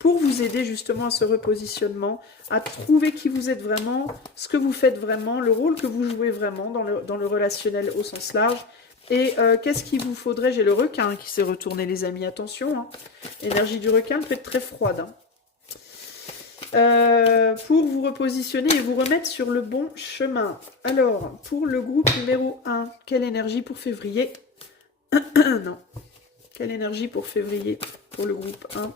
pour vous aider justement à ce repositionnement, à trouver qui vous êtes vraiment, ce que vous faites vraiment, le rôle que vous jouez vraiment dans le relationnel au sens large. Et qu'est-ce qu'il vous faudrait? J'ai le requin qui s'est retourné, les amis, attention, hein. L'énergie du requin peut être très froide, hein. pour vous repositionner et vous remettre sur le bon chemin. Alors, pour le groupe numéro 1, quelle énergie pour février? Non. Quelle énergie pour février pour le groupe 1?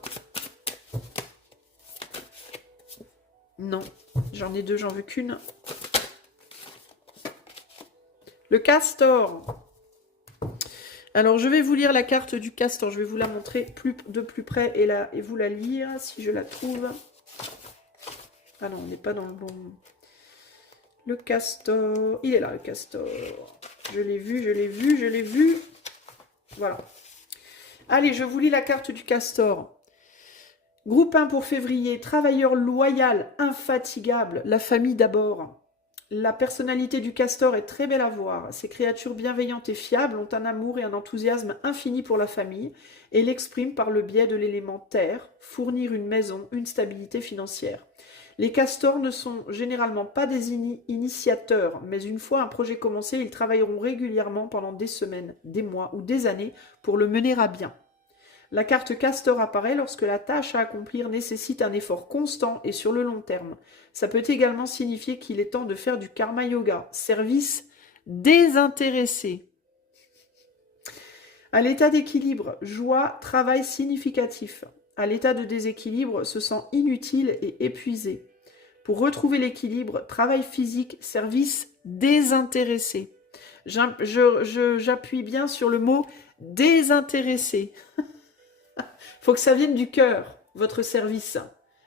Non. J'en ai deux, j'en veux qu'une. Le castor. Alors, je vais vous lire la carte du castor. Je vais vous la montrer de plus près et vous la lire si je la trouve. Ah non, on n'est pas dans le bon... Le castor. Il est là, le castor. Je l'ai vu, je l'ai vu, je l'ai vu. Voilà. Allez, je vous lis la carte du castor. Groupe 1 pour février. Travailleur loyal, infatigable. La famille d'abord. La personnalité du castor est très belle à voir. Ces créatures bienveillantes et fiables ont un amour et un enthousiasme infini pour la famille et l'expriment par le biais de l'élément terre, fournir une maison, une stabilité financière. Les castors ne sont généralement pas des initiateurs, mais une fois un projet commencé, ils travailleront régulièrement pendant des semaines, des mois ou des années pour le mener à bien. La carte castor apparaît lorsque la tâche à accomplir nécessite un effort constant et sur le long terme. Ça peut également signifier qu'il est temps de faire du karma yoga, service désintéressé. À l'état d'équilibre, joie, travail significatif. À l'état de déséquilibre, se sent inutile et épuisé. Pour retrouver l'équilibre, travail physique, service désintéressé. J'appuie bien sur le mot désintéressé. Faut que ça vienne du cœur, votre service.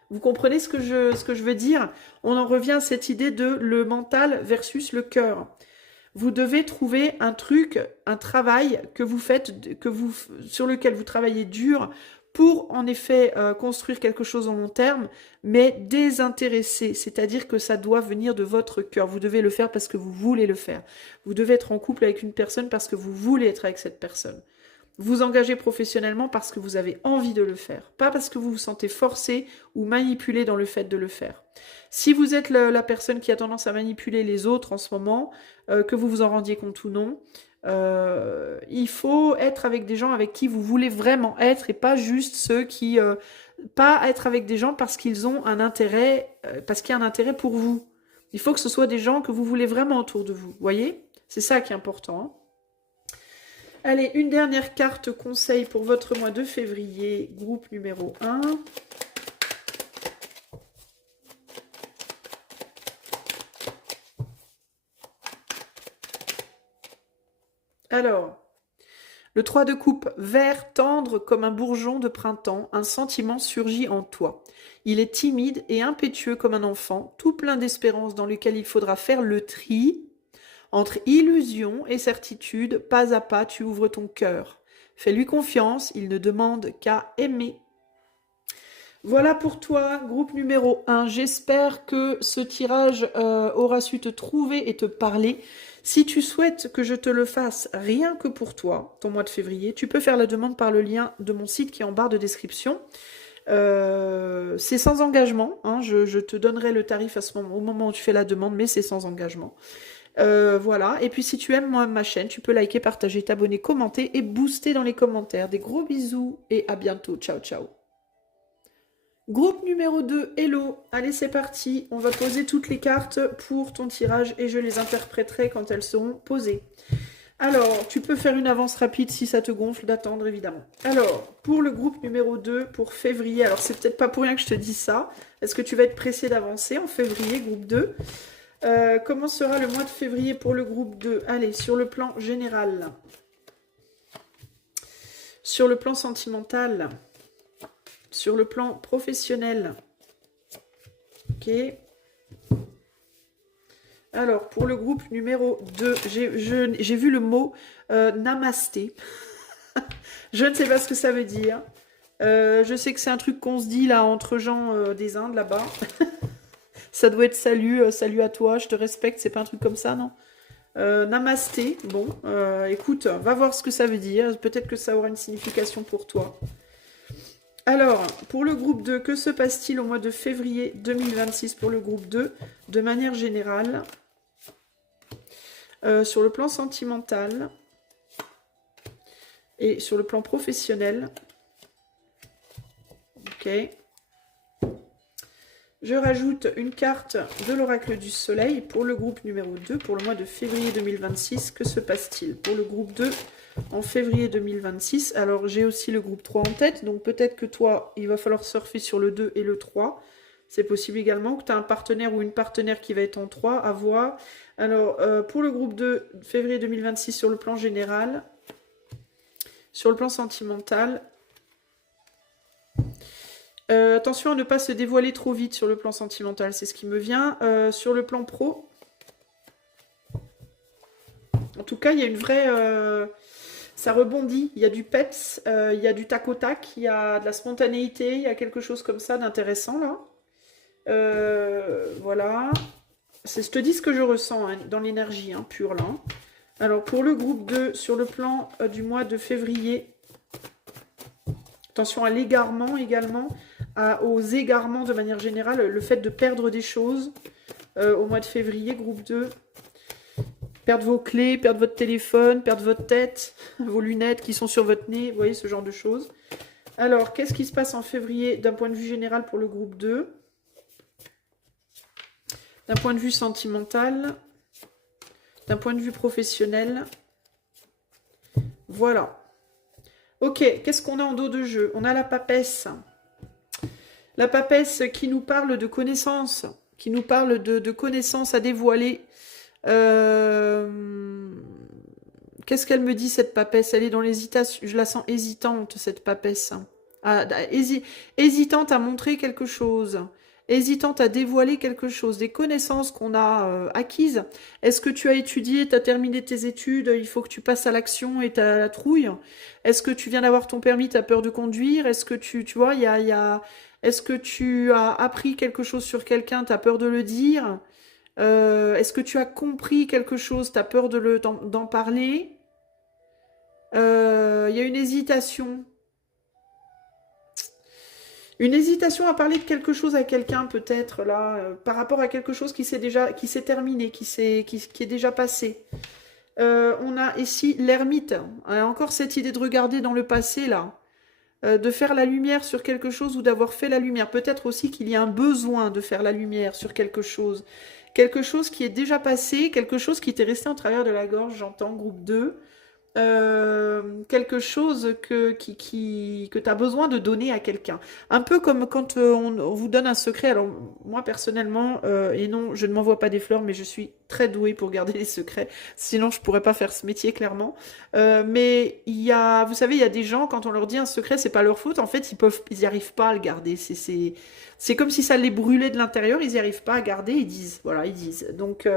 Vous comprenez ce que je veux dire? On en revient à cette idée de le mental versus le cœur. Vous devez trouver un truc, un travail que vous faites, sur lequel vous travaillez dur pour en effet construire quelque chose en long terme, mais désintéressé, c'est-à-dire que ça doit venir de votre cœur. Vous devez le faire parce que vous voulez le faire. Vous devez être en couple avec une personne parce que vous voulez être avec cette personne. Vous engagez professionnellement parce que vous avez envie de le faire, pas parce que vous vous sentez forcé ou manipulé dans le fait de le faire. Si vous êtes la personne qui a tendance à manipuler les autres en ce moment, que vous vous en rendiez compte ou non, il faut être avec des gens avec qui vous voulez vraiment être et pas juste ceux qui... pas être avec des gens parce qu'ils ont un intérêt, parce qu'il y a un intérêt pour vous. Il faut que ce soit des gens que vous voulez vraiment autour de vous, voyez? C'est ça qui est important, hein. Allez, une dernière carte conseil pour votre mois de février, groupe numéro 1. Alors, le 3 de coupe, vert tendre comme un bourgeon de printemps, un sentiment surgit en toi. Il est timide et impétueux comme un enfant, tout plein d'espérance dans lequel il faudra faire le tri. Entre illusion et certitude, pas à pas, tu ouvres ton cœur. Fais-lui confiance, il ne demande qu'à aimer. Voilà pour toi, groupe numéro 1. J'espère que ce tirage aura su te trouver et te parler. Si tu souhaites que je te le fasse rien que pour toi, ton mois de février, tu peux faire la demande par le lien de mon site qui est en barre de description. C'est sans engagement, hein, je te donnerai le tarif au moment où tu fais la demande, mais c'est sans engagement. Voilà, et puis si tu aimes ma chaîne, tu peux liker, partager, t'abonner, commenter et booster dans les commentaires. Des gros bisous et à bientôt. Ciao, ciao. Groupe numéro 2, hello. Allez, c'est parti. On va poser toutes les cartes pour ton tirage et je les interpréterai quand elles seront posées. Alors, tu peux faire une avance rapide si ça te gonfle d'attendre, évidemment. Alors, pour le groupe numéro 2, pour février, alors c'est peut-être pas pour rien que je te dis ça. Est-ce que tu vas être pressé d'avancer en février, groupe 2 ? Comment sera le mois de février pour le groupe 2? Allez, sur le plan général. Sur le plan sentimental. Sur le plan professionnel. Ok. Alors, pour le groupe numéro 2, j'ai vu le mot namasté. Je ne sais pas ce que ça veut dire. Je sais que c'est un truc qu'on se dit là entre gens des Indes là-bas. Ça doit être salut, salut à toi, je te respecte, c'est pas un truc comme ça, non? Namasté, bon, écoute, va voir ce que ça veut dire, peut-être que ça aura une signification pour toi. Alors, pour le groupe 2, que se passe-t-il au mois de février 2026 pour le groupe 2, de manière générale, sur le plan sentimental et sur le plan professionnel. Ok. Je rajoute une carte de l'oracle du soleil pour le groupe numéro 2 pour le mois de février 2026. Que se passe-t-il pour le groupe 2 en février 2026? Alors, j'ai aussi le groupe 3 en tête, donc peut-être que toi, il va falloir surfer sur le 2 et le 3. C'est possible également que tu as un partenaire ou une partenaire qui va être en 3 à voir. Alors, pour le groupe 2, février 2026 sur le plan général, sur le plan sentimental, attention à ne pas se dévoiler trop vite sur le plan sentimental, c'est ce qui me vient. Sur le plan pro, en tout cas, il y a une vraie... ça rebondit, il y a du peps, il y a du tac au tac, il y a de la spontanéité, il y a quelque chose comme ça d'intéressant là. Voilà. Je te dis ce que je ressens hein, dans l'énergie hein, pure là. Alors pour le groupe 2, sur le plan du mois de février, attention à l'égarement également, aux égarements de manière générale, le fait de perdre des choses au mois de février, groupe 2. Perdre vos clés, perdre votre téléphone, perdre votre tête, vos lunettes qui sont sur votre nez, vous voyez ce genre de choses. Alors, qu'est-ce qui se passe en février d'un point de vue général pour le groupe 2? D'un point de vue sentimental, d'un point de vue professionnel. Voilà. Ok, qu'est-ce qu'on a en dos de jeu? On a la papesse. La papesse qui nous parle de connaissances, qui nous parle de connaissances à dévoiler. Qu'est-ce qu'elle me dit cette papesse? Elle est dans l'hésitation. Je la sens hésitante, cette papesse. Hésitante à montrer quelque chose. Hésitante à dévoiler quelque chose. Des connaissances qu'on a acquises. Est-ce que tu as étudié, tu as terminé tes études, il faut que tu passes à l'action et tu as la trouille? Est-ce que tu viens d'avoir ton permis, tu as peur de conduire? Est-ce que tu vois, est-ce que tu as appris quelque chose sur quelqu'un, tu as peur de le dire? Est-ce que tu as compris quelque chose, tu as peur d'en parler? Il y a une hésitation. Une hésitation à parler de quelque chose à quelqu'un, peut-être, là, par rapport à quelque chose qui s'est terminé, qui est déjà passé. On a ici l'ermite. Encore cette idée de regarder dans le passé, là. De faire la lumière sur quelque chose ou d'avoir fait la lumière. Peut-être aussi qu'il y a un besoin de faire la lumière sur quelque chose. Quelque chose qui est déjà passé, quelque chose qui t'est resté en travers de la gorge, j'entends, groupe 2. Quelque chose que tu as besoin de donner à quelqu'un. Un peu comme quand on vous donne un secret. Alors, moi, personnellement, et non, je ne m'envoie pas des fleurs, mais je suis très douée pour garder les secrets. Sinon, je pourrais pas faire ce métier, clairement. Mais vous savez, il y a des gens, quand on leur dit un secret, c'est pas leur faute. En fait, ils y arrivent pas à le garder. C'est comme si ça les brûlait de l'intérieur. Ils y arrivent pas à garder. Ils disent. Voilà, ils disent. Donc,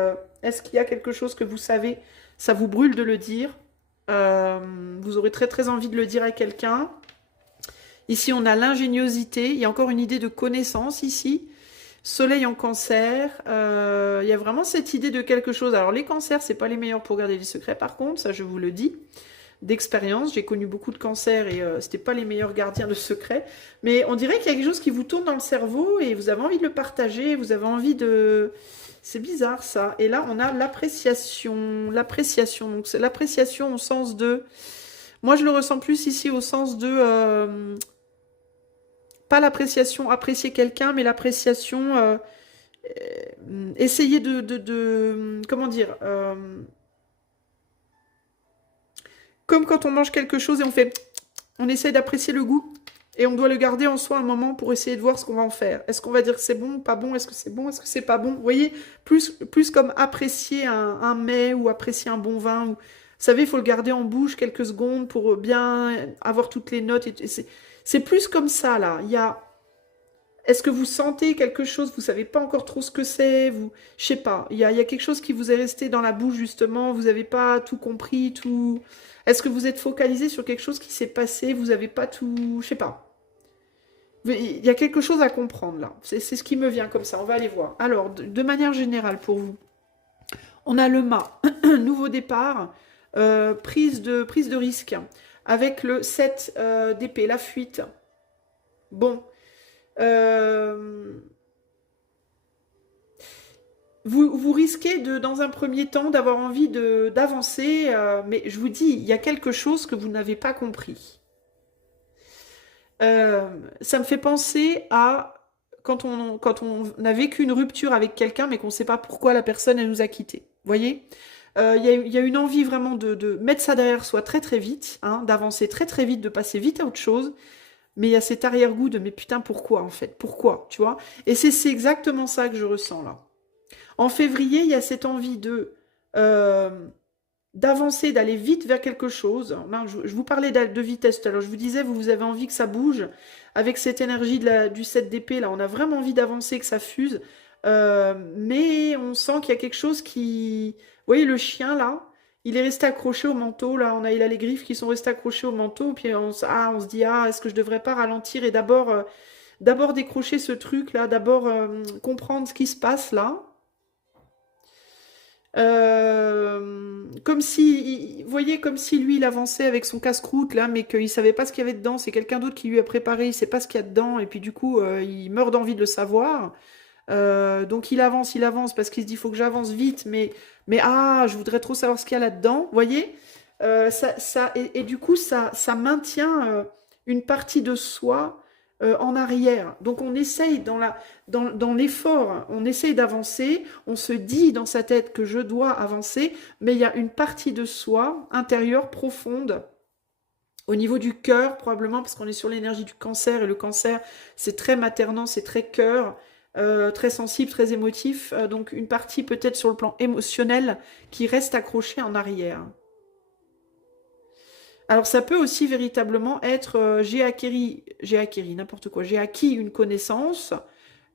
est-ce qu'il y a quelque chose que vous savez, ça vous brûle de le dire? Vous aurez très très envie de le dire à quelqu'un. Ici, on a l'ingéniosité. Il y a encore une idée de connaissance ici. Soleil en cancer. Il y a vraiment cette idée de quelque chose. Alors, les cancers, c'est pas les meilleurs pour garder les secrets. Par contre, ça, je vous le dis d'expérience. J'ai connu beaucoup de cancers et c'était pas les meilleurs gardiens de secrets. Mais on dirait qu'il y a quelque chose qui vous tourne dans le cerveau et vous avez envie de le partager. Vous avez envie de... C'est bizarre ça. Et là, on a l'appréciation. L'appréciation. Donc, c'est l'appréciation au sens de... Moi, je le ressens plus ici au sens de... Pas l'appréciation, apprécier quelqu'un, mais l'appréciation... essayer comment dire comme quand on mange quelque chose et on fait... On essaie d'apprécier le goût. Et on doit le garder en soi un moment pour essayer de voir ce qu'on va en faire. Est-ce qu'on va dire que c'est bon, pas bon? Est-ce que c'est bon? Est-ce que c'est pas bon? Vous voyez, plus comme apprécier un mets ou apprécier un bon vin. Vous savez, il faut le garder en bouche quelques secondes pour bien avoir toutes les notes. C'est plus comme ça, là. Est-ce que vous sentez quelque chose? Vous savez pas encore trop ce que c'est? Je sais pas. Il y a quelque chose qui vous est resté dans la bouche, justement. Vous n'avez pas tout compris, tout... Est-ce que vous êtes focalisé sur quelque chose qui s'est passé? Vous n'avez pas tout... Je sais pas. Il y a quelque chose à comprendre là. C'est ce qui me vient comme ça. On va aller voir. Alors, de manière générale pour vous, on a le mât. Nouveau départ. Prise de risque. Avec le 7 d'épée, la fuite. Bon. Vous risquez dans un premier temps d'avoir envie d'avancer. Mais je vous dis, il y a quelque chose que vous n'avez pas compris. Ça me fait penser à quand on a vécu une rupture avec quelqu'un, mais qu'on ne sait pas pourquoi la personne, elle nous a quittés. Vous voyez? Il y a une envie vraiment de mettre ça derrière soi très très vite, hein, d'avancer très très vite, de passer vite à autre chose. Mais il y a cet arrière-goût de mais putain, pourquoi en fait? Pourquoi? Tu vois? Et c'est exactement ça que je ressens là. En février, il y a cette envie euh, d'avancer, d'aller vite vers quelque chose. Non, je vous parlais de vitesse tout à l'heure. Je vous disais, vous avez envie que ça bouge. Avec cette énergie du 7 d'épée, là, on a vraiment envie d'avancer, que ça fuse. Mais on sent qu'il y a quelque chose qui... Vous voyez, le chien, là, il est resté accroché au manteau. Là, il a les griffes qui sont restées accrochées au manteau. Puis on se dit, ah, est-ce que je devrais pas ralentir et d'abord décrocher ce truc-là, d'abord comprendre ce qui se passe là. Comme si, vous voyez, comme si lui, il avançait avec son casse-croûte, là, mais qu'il savait pas ce qu'il y avait dedans. C'est quelqu'un d'autre qui lui a préparé, il sait pas ce qu'il y a dedans, et puis du coup, il meurt d'envie de le savoir. Donc il avance, parce qu'il se dit, il faut que j'avance vite, mais je voudrais trop savoir ce qu'il y a là-dedans. Vous voyez? Et du coup, ça maintient une partie de soi en arrière. Donc on essaye dans l'effort, on essaye d'avancer, on se dit dans sa tête que je dois avancer, mais il y a une partie de soi intérieure profonde au niveau du cœur, probablement parce qu'on est sur l'énergie du cancer, et le cancer, c'est très maternant, c'est très cœur, très sensible, très émotif, donc une partie peut-être sur le plan émotionnel qui reste accrochée en arrière. Alors ça peut aussi véritablement être n'importe quoi, j'ai acquis une connaissance,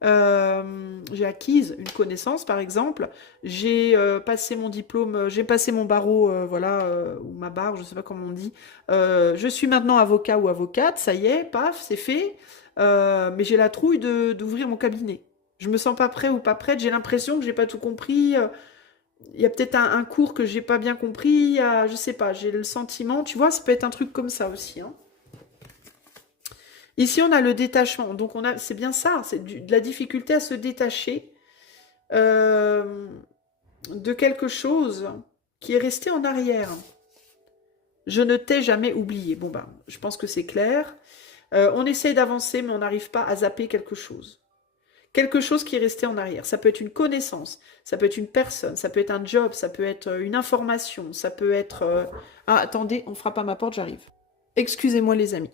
j'ai acquise une connaissance par exemple, j'ai passé mon diplôme, j'ai passé mon barreau, voilà, ou ma barre, je ne sais pas comment on dit, je suis maintenant avocat ou avocate, ça y est, paf, c'est fait, mais j'ai la trouille d'ouvrir mon cabinet. Je me sens pas prêt ou pas prête, j'ai l'impression que j'ai pas tout compris, il y a peut-être un cours que j'ai pas bien compris, je sais pas, j'ai le sentiment, tu vois, ça peut être un truc comme ça aussi, hein. Ici, on a le détachement, donc c'est bien ça, c'est de la difficulté à se détacher euh, de quelque chose qui est resté en arrière. Je ne t'ai jamais oublié. Bon, ben, je pense que c'est clair. On essaye d'avancer, mais on n'arrive pas à zapper quelque chose. Quelque chose qui est resté en arrière. Ça peut être une connaissance, ça peut être une personne, ça peut être un job, ça peut être une information, ça peut être... Ah, attendez, on frappe à ma porte, j'arrive. Excusez-moi les amis.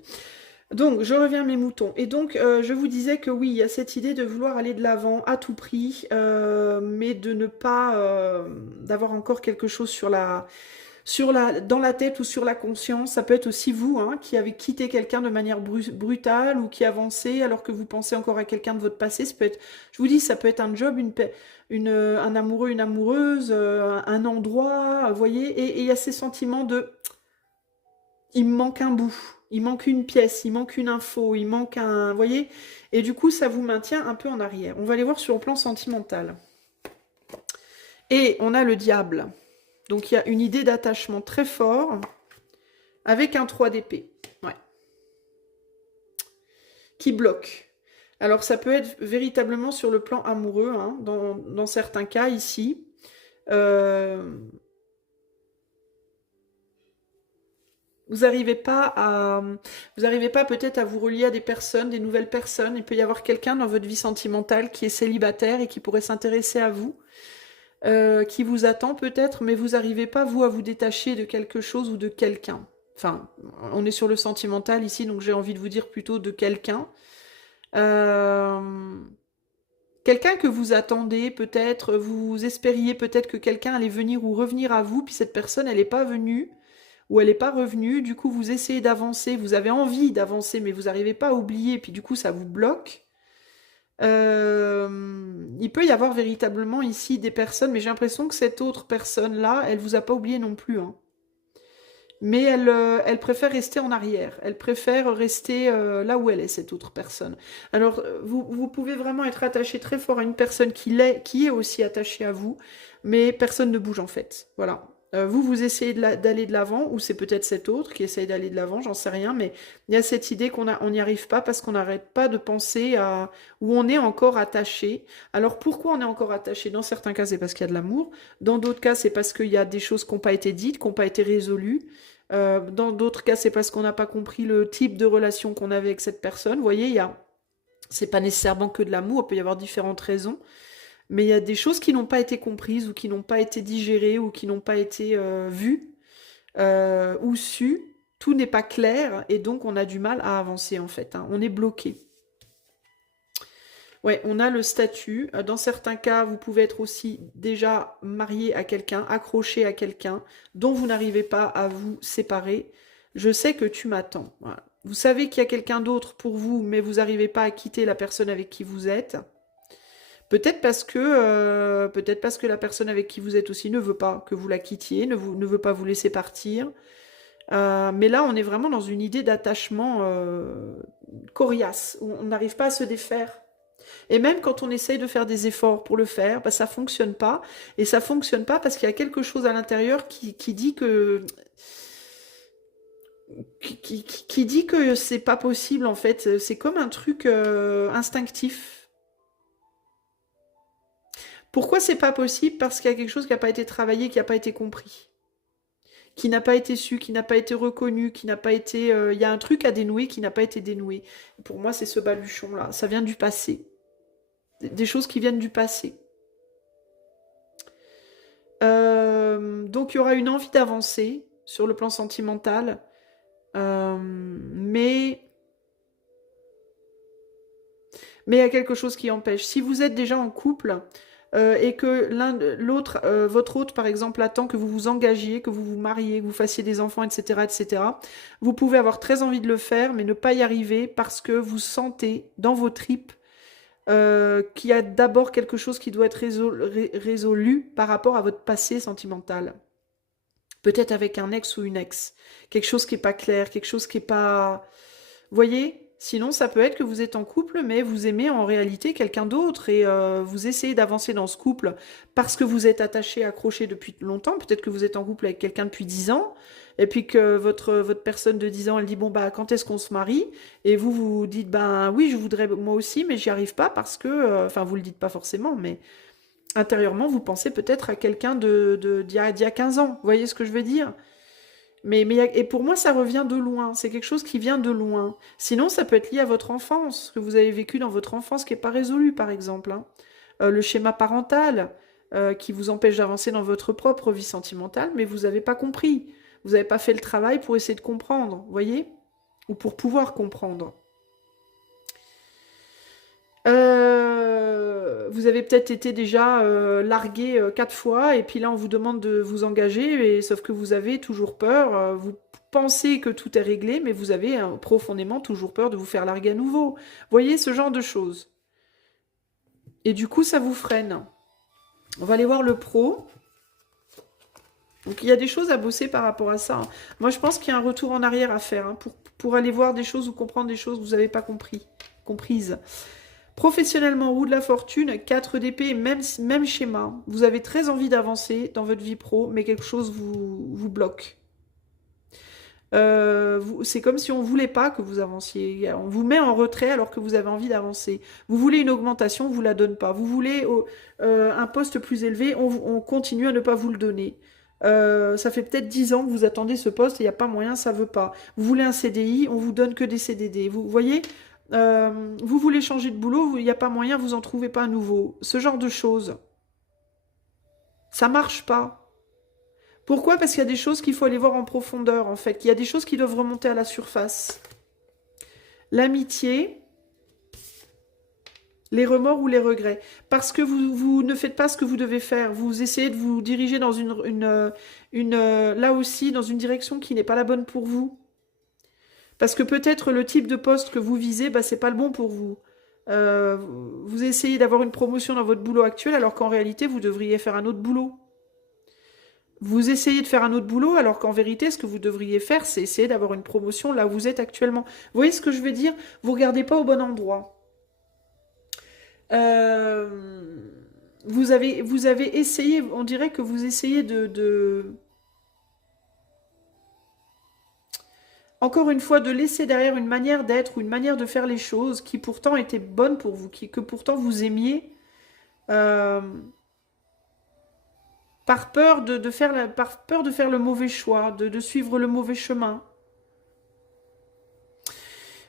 Donc, je reviens à mes moutons. Et donc, je vous disais que oui, il y a cette idée de vouloir aller de l'avant à tout prix, mais de ne pas... d'avoir encore quelque chose dans la tête ou sur la conscience. Ça peut être aussi vous, hein, qui avez quitté quelqu'un de manière brutale ou qui avancez alors que vous pensez encore à quelqu'un de votre passé. Ça peut être, je vous dis, ça peut être un job, un amoureux, une amoureuse, un endroit, vous voyez. Et il y a ces sentiments de... Il me manque un bout, il manque une pièce, il manque une info, il manque un... Vous voyez? Et du coup, ça vous maintient un peu en arrière. On va aller voir sur le plan sentimental. Et on a le diable. Donc il y a une idée d'attachement très fort avec un 3 d'épée. Ouais. Qui bloque. Alors ça peut être véritablement sur le plan amoureux, hein, dans certains cas ici. Vous n'arrivez pas peut-être à vous relier à des personnes, des nouvelles personnes. Il peut y avoir quelqu'un dans votre vie sentimentale qui est célibataire et qui pourrait s'intéresser à vous. Qui vous attend peut-être, mais vous n'arrivez pas, vous, à vous détacher de quelque chose ou de quelqu'un. Enfin, on est sur le sentimental ici, donc j'ai envie de vous dire plutôt de quelqu'un. Quelqu'un que vous attendez peut-être, vous espériez peut-être que quelqu'un allait venir ou revenir à vous, puis cette personne, elle n'est pas venue, ou elle n'est pas revenue, du coup vous essayez d'avancer, vous avez envie d'avancer, mais vous n'arrivez pas à oublier, puis du coup ça vous bloque. Il peut y avoir véritablement ici des personnes, mais j'ai l'impression que cette autre personne-là, elle vous a pas oublié non plus, hein. Mais elle préfère rester en arrière. Elle préfère rester là où elle est, cette autre personne. Alors, vous pouvez vraiment être attaché très fort à une personne qui est aussi attachée à vous, mais personne ne bouge en fait. Voilà. Vous essayez d'aller de l'avant, ou c'est peut-être cet autre qui essaye d'aller de l'avant, j'en sais rien, mais il y a cette idée on n'y arrive pas parce qu'on n'arrête pas de penser à où on est encore attaché. Alors pourquoi on est encore attaché? Dans certains cas, c'est parce qu'il y a de l'amour. Dans d'autres cas, c'est parce qu'il y a des choses qui n'ont pas été dites, qui n'ont pas été résolues. Dans d'autres cas, c'est parce qu'on n'a pas compris le type de relation qu'on avait avec cette personne. Vous voyez, il y a C'est pas nécessairement que de l'amour, il peut y avoir différentes raisons. Mais il y a des choses qui n'ont pas été comprises ou qui n'ont pas été digérées ou qui n'ont pas été vues ou sues. Tout n'est pas clair et donc on a du mal à avancer en fait, hein. On est bloqué. Ouais, on a le statut. Dans certains cas, vous pouvez être aussi déjà marié à quelqu'un, accroché à quelqu'un, dont vous n'arrivez pas à vous séparer. Je sais que tu m'attends. Voilà. Vous savez qu'il y a quelqu'un d'autre pour vous, mais vous n'arrivez pas à quitter la personne avec qui vous êtes. Peut-être parce que la personne avec qui vous êtes aussi ne veut pas que vous la quittiez, ne veut pas vous laisser partir. Mais là, on est vraiment dans une idée d'attachement coriace, où on n'arrive pas à se défaire. Et même quand on essaye de faire des efforts pour le faire, bah, ça fonctionne pas. Et ça fonctionne pas parce qu'il y a quelque chose à l'intérieur qui dit que qui dit que c'est pas possible en fait. C'est comme un truc instinctif. Pourquoi c'est pas possible? Parce qu'il y a quelque chose qui n'a pas été travaillé, qui n'a pas été compris, qui n'a pas été su, qui n'a pas été reconnu, qui n'a pas été. Il y a un truc à dénouer qui n'a pas été dénoué. Pour moi, c'est ce baluchon-là. Ça vient du passé. Des choses qui viennent du passé. Donc il y aura une envie d'avancer sur le plan sentimental, mais il y a quelque chose qui empêche. Si vous êtes déjà en couple et que l'autre, votre hôte par exemple, attend que vous vous engagiez, que vous vous mariez, que vous fassiez des enfants, etc., etc., vous pouvez avoir très envie de le faire, mais ne pas y arriver parce que vous sentez dans vos tripes qu'il y a d'abord quelque chose qui doit être résolu par rapport à votre passé sentimental. Peut-être avec un ex ou une ex. Quelque chose qui n'est pas clair, quelque chose qui n'est pas... Vous voyez? Sinon, ça peut être que vous êtes en couple, mais vous aimez en réalité quelqu'un d'autre et vous essayez d'avancer dans ce couple parce que vous êtes attaché, accroché depuis longtemps. Peut-être que vous êtes en couple avec quelqu'un depuis 10 ans et puis que votre personne de 10 ans, elle dit, bon, bah, quand est-ce qu'on se marie? Et vous, vous dites, ben oui, je voudrais moi aussi, mais j'y arrive pas parce que... Enfin, vous le dites pas forcément, mais intérieurement, vous pensez peut-être à quelqu'un d'il y a 15 ans. Vous voyez ce que je veux dire? Et pour moi, ça revient de loin. C'est quelque chose qui vient de loin. Sinon, ça peut être lié à votre enfance, ce que vous avez vécu dans votre enfance qui n'est pas résolu, par exemple, hein. Le schéma parental qui vous empêche d'avancer dans votre propre vie sentimentale, mais vous n'avez pas compris. Vous n'avez pas fait le travail pour essayer de comprendre, vous voyez? Ou pour pouvoir comprendre. Vous avez peut-être été déjà largué 4 fois et puis là on vous demande de vous engager et sauf que vous avez toujours peur, vous pensez que tout est réglé mais vous avez profondément toujours peur de vous faire larguer à nouveau. Voyez ce genre de choses. Et du coup ça vous freine. On va aller voir le pro. Donc il y a des choses à bosser par rapport à ça, hein. Moi je pense qu'il y a un retour en arrière à faire hein, pour aller voir des choses ou comprendre des choses que vous n'avez pas comprises. Professionnellement, roue de la fortune, 4 d'épée, même schéma. Vous avez très envie d'avancer dans votre vie pro, mais quelque chose vous bloque. C'est comme si on ne voulait pas que vous avanciez. On vous met en retrait alors que vous avez envie d'avancer. Vous voulez une augmentation, on ne vous la donne pas. Vous voulez un poste plus élevé, on continue à ne pas vous le donner. Ça fait peut-être 10 ans que vous attendez ce poste et il n'y a pas moyen, ça ne veut pas. Vous voulez un CDI, on vous donne que des CDD. Vous voyez, vous voulez changer de boulot, il n'y a pas moyen, vous n'en trouvez pas un nouveau. Ce genre de choses, ça marche pas. Pourquoi? Parce qu'il y a des choses qu'il faut aller voir en profondeur, en fait. Il y a des choses qui doivent remonter à la surface. L'amitié, les remords ou les regrets. Parce que vous ne faites pas ce que vous devez faire. Vous essayez de vous diriger dans là aussi, dans une direction qui n'est pas la bonne pour vous. Parce que peut-être le type de poste que vous visez, bah, c'est pas le bon pour vous. Vous essayez d'avoir une promotion dans votre boulot actuel alors qu'en réalité, vous devriez faire un autre boulot. Vous essayez de faire un autre boulot alors qu'en vérité, ce que vous devriez faire, c'est essayer d'avoir une promotion là où vous êtes actuellement. Vous voyez ce que je veux dire? Vous ne regardez pas au bon endroit. Vous avez essayé, on dirait que vous essayez encore une fois, de laisser derrière une manière d'être ou une manière de faire les choses qui pourtant était bonne pour vous, que pourtant vous aimiez, euh, par peur par peur de faire le mauvais choix, de suivre le mauvais chemin.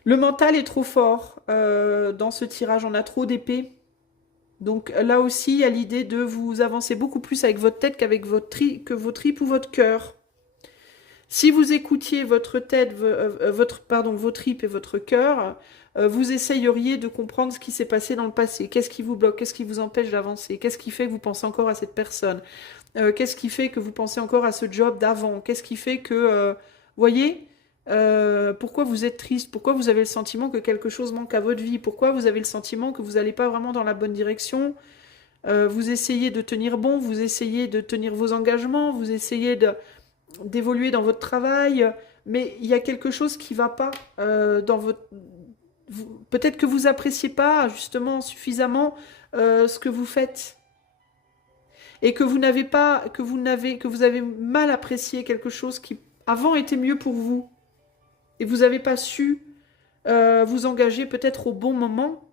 Le mental est trop fort dans ce tirage, on a trop d'épées. Donc là aussi, il y a l'idée de vous avancer beaucoup plus avec votre tête qu'avec vos tripes ou votre cœur. Si vous écoutiez votre tête, vos tripes et votre cœur, vous essayeriez de comprendre ce qui s'est passé dans le passé. Qu'est-ce qui vous bloque? Qu'est-ce qui vous empêche d'avancer? Qu'est-ce qui fait que vous pensez encore à cette personne? Qu'est-ce qui fait que vous pensez encore à ce job d'avant? Qu'est-ce qui fait que, voyez, pourquoi vous êtes triste? Pourquoi vous avez le sentiment que quelque chose manque à votre vie? Pourquoi vous avez le sentiment que vous n'allez pas vraiment dans la bonne direction? Vous essayez de tenir bon, vous essayez de tenir vos engagements, vous essayez d'évoluer dans votre travail, mais il y a quelque chose qui ne va pas dans votre... Peut-être que vous appréciez pas justement suffisamment ce que vous faites et que vous avez mal apprécié quelque chose qui avant était mieux pour vous et vous n'avez pas su vous engager peut-être au bon moment.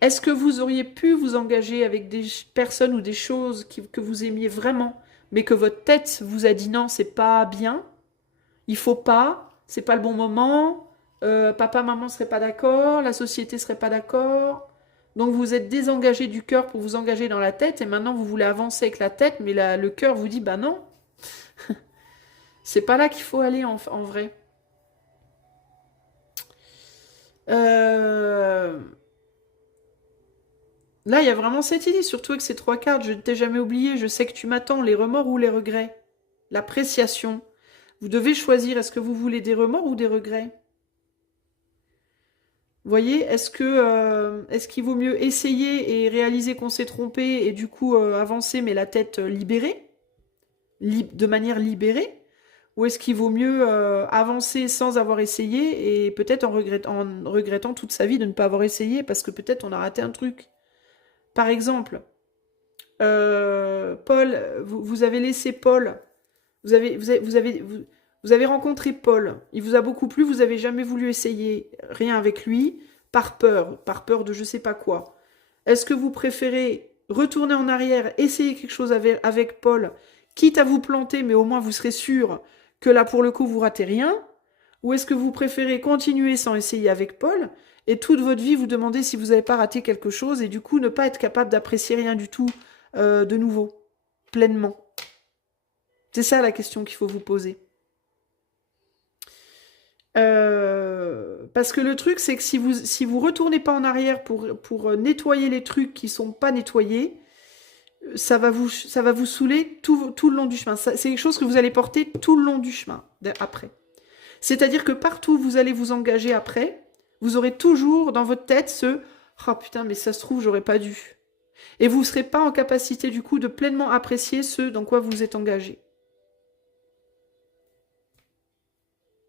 Est-ce que vous auriez pu vous engager avec des personnes ou des choses que vous aimiez vraiment, mais que votre tête vous a dit non, c'est pas bien, il faut pas, c'est pas le bon moment, papa, maman serait pas d'accord, la société serait pas d'accord. Donc vous êtes désengagé du cœur pour vous engager dans la tête et maintenant vous voulez avancer avec la tête, mais le cœur vous dit bah non, c'est pas là qu'il faut aller en vrai. Là, il y a vraiment cette idée, surtout avec ces 3 cartes. Je ne t'ai jamais oublié, je sais que tu m'attends, les remords ou les regrets. L'appréciation. Vous devez choisir, est-ce que vous voulez des remords ou des regrets? Vous voyez, est-ce qu'il vaut mieux essayer et réaliser qu'on s'est trompé et du coup avancer mais la tête libérée, de manière libérée? Ou est-ce qu'il vaut mieux avancer sans avoir essayé et peut-être en regrettant toute sa vie de ne pas avoir essayé parce que peut-être on a raté un truc? Par exemple, Paul, vous avez laissé Paul, vous avez rencontré Paul, il vous a beaucoup plu, vous n'avez jamais voulu essayer rien avec lui, par peur de je sais pas quoi. Est-ce que vous préférez retourner en arrière, essayer quelque chose avec Paul, quitte à vous planter, mais au moins vous serez sûr que là, pour le coup, vous ratez rien? Ou est-ce que vous préférez continuer sans essayer avec Paul et toute votre vie vous demandez si vous n'avez pas raté quelque chose et du coup ne pas être capable d'apprécier rien du tout de nouveau, pleinement? C'est ça la question qu'il faut vous poser. Parce que le truc, c'est que si vous retournez pas en arrière pour nettoyer les trucs qui sont pas nettoyés, ça va vous saouler tout le long du chemin. C'est quelque chose que vous allez porter tout le long du chemin après. C'est-à-dire que partout où vous allez vous engager après, vous aurez toujours dans votre tête ce « Oh putain, mais ça se trouve, j'aurais pas dû ». Et vous ne serez pas en capacité du coup de pleinement apprécier ce dans quoi vous êtes engagé.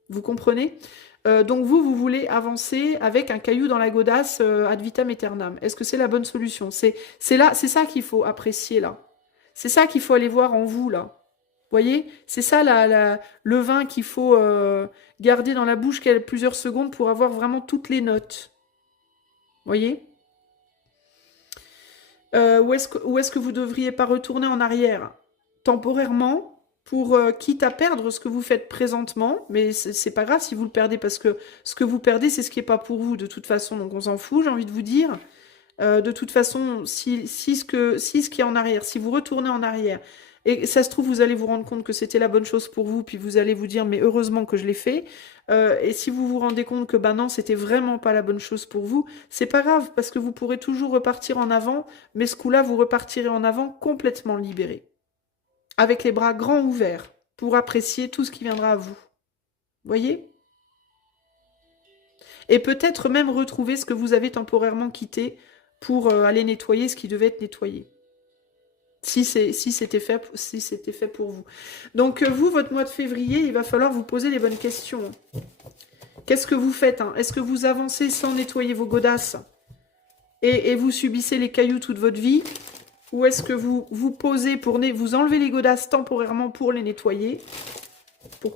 Vous comprenez? Donc vous voulez avancer avec un caillou dans la godasse ad vitam aeternam. Est-ce que c'est la bonne solution? C'est ça qu'il faut apprécier là. C'est ça qu'il faut aller voir en vous là. Vous voyez? C'est ça le vin qu'il faut garder dans la bouche plusieurs secondes pour avoir vraiment toutes les notes. Vous voyez? Ou est-ce que vous ne devriez pas retourner en arrière temporairement pour quitte à perdre ce que vous faites présentement, mais c'est pas grave si vous le perdez parce que ce que vous perdez, c'est ce qui n'est pas pour vous de toute façon, donc on s'en fout, j'ai envie de vous dire. De toute façon, si ce qui est en arrière, si vous retournez en arrière, et ça se trouve, vous allez vous rendre compte que c'était la bonne chose pour vous, puis vous allez vous dire, mais heureusement que je l'ai fait. Et si vous vous rendez compte que, bah non, c'était vraiment pas la bonne chose pour vous, c'est pas grave, parce que vous pourrez toujours repartir en avant, mais ce coup-là, vous repartirez en avant complètement libéré. Avec les bras grands ouverts, pour apprécier tout ce qui viendra à vous. Voyez? Et peut-être même retrouver ce que vous avez temporairement quitté pour aller nettoyer ce qui devait être nettoyé. Si c'était fait pour vous. Donc vous, votre mois de février, il va falloir vous poser les bonnes questions. Qu'est-ce que vous faites, hein? Est-ce que vous avancez sans nettoyer vos godasses et vous subissez les cailloux toute votre vie? Ou est-ce que vous vous posez vous enlevez les godasses temporairement pour les nettoyer, pour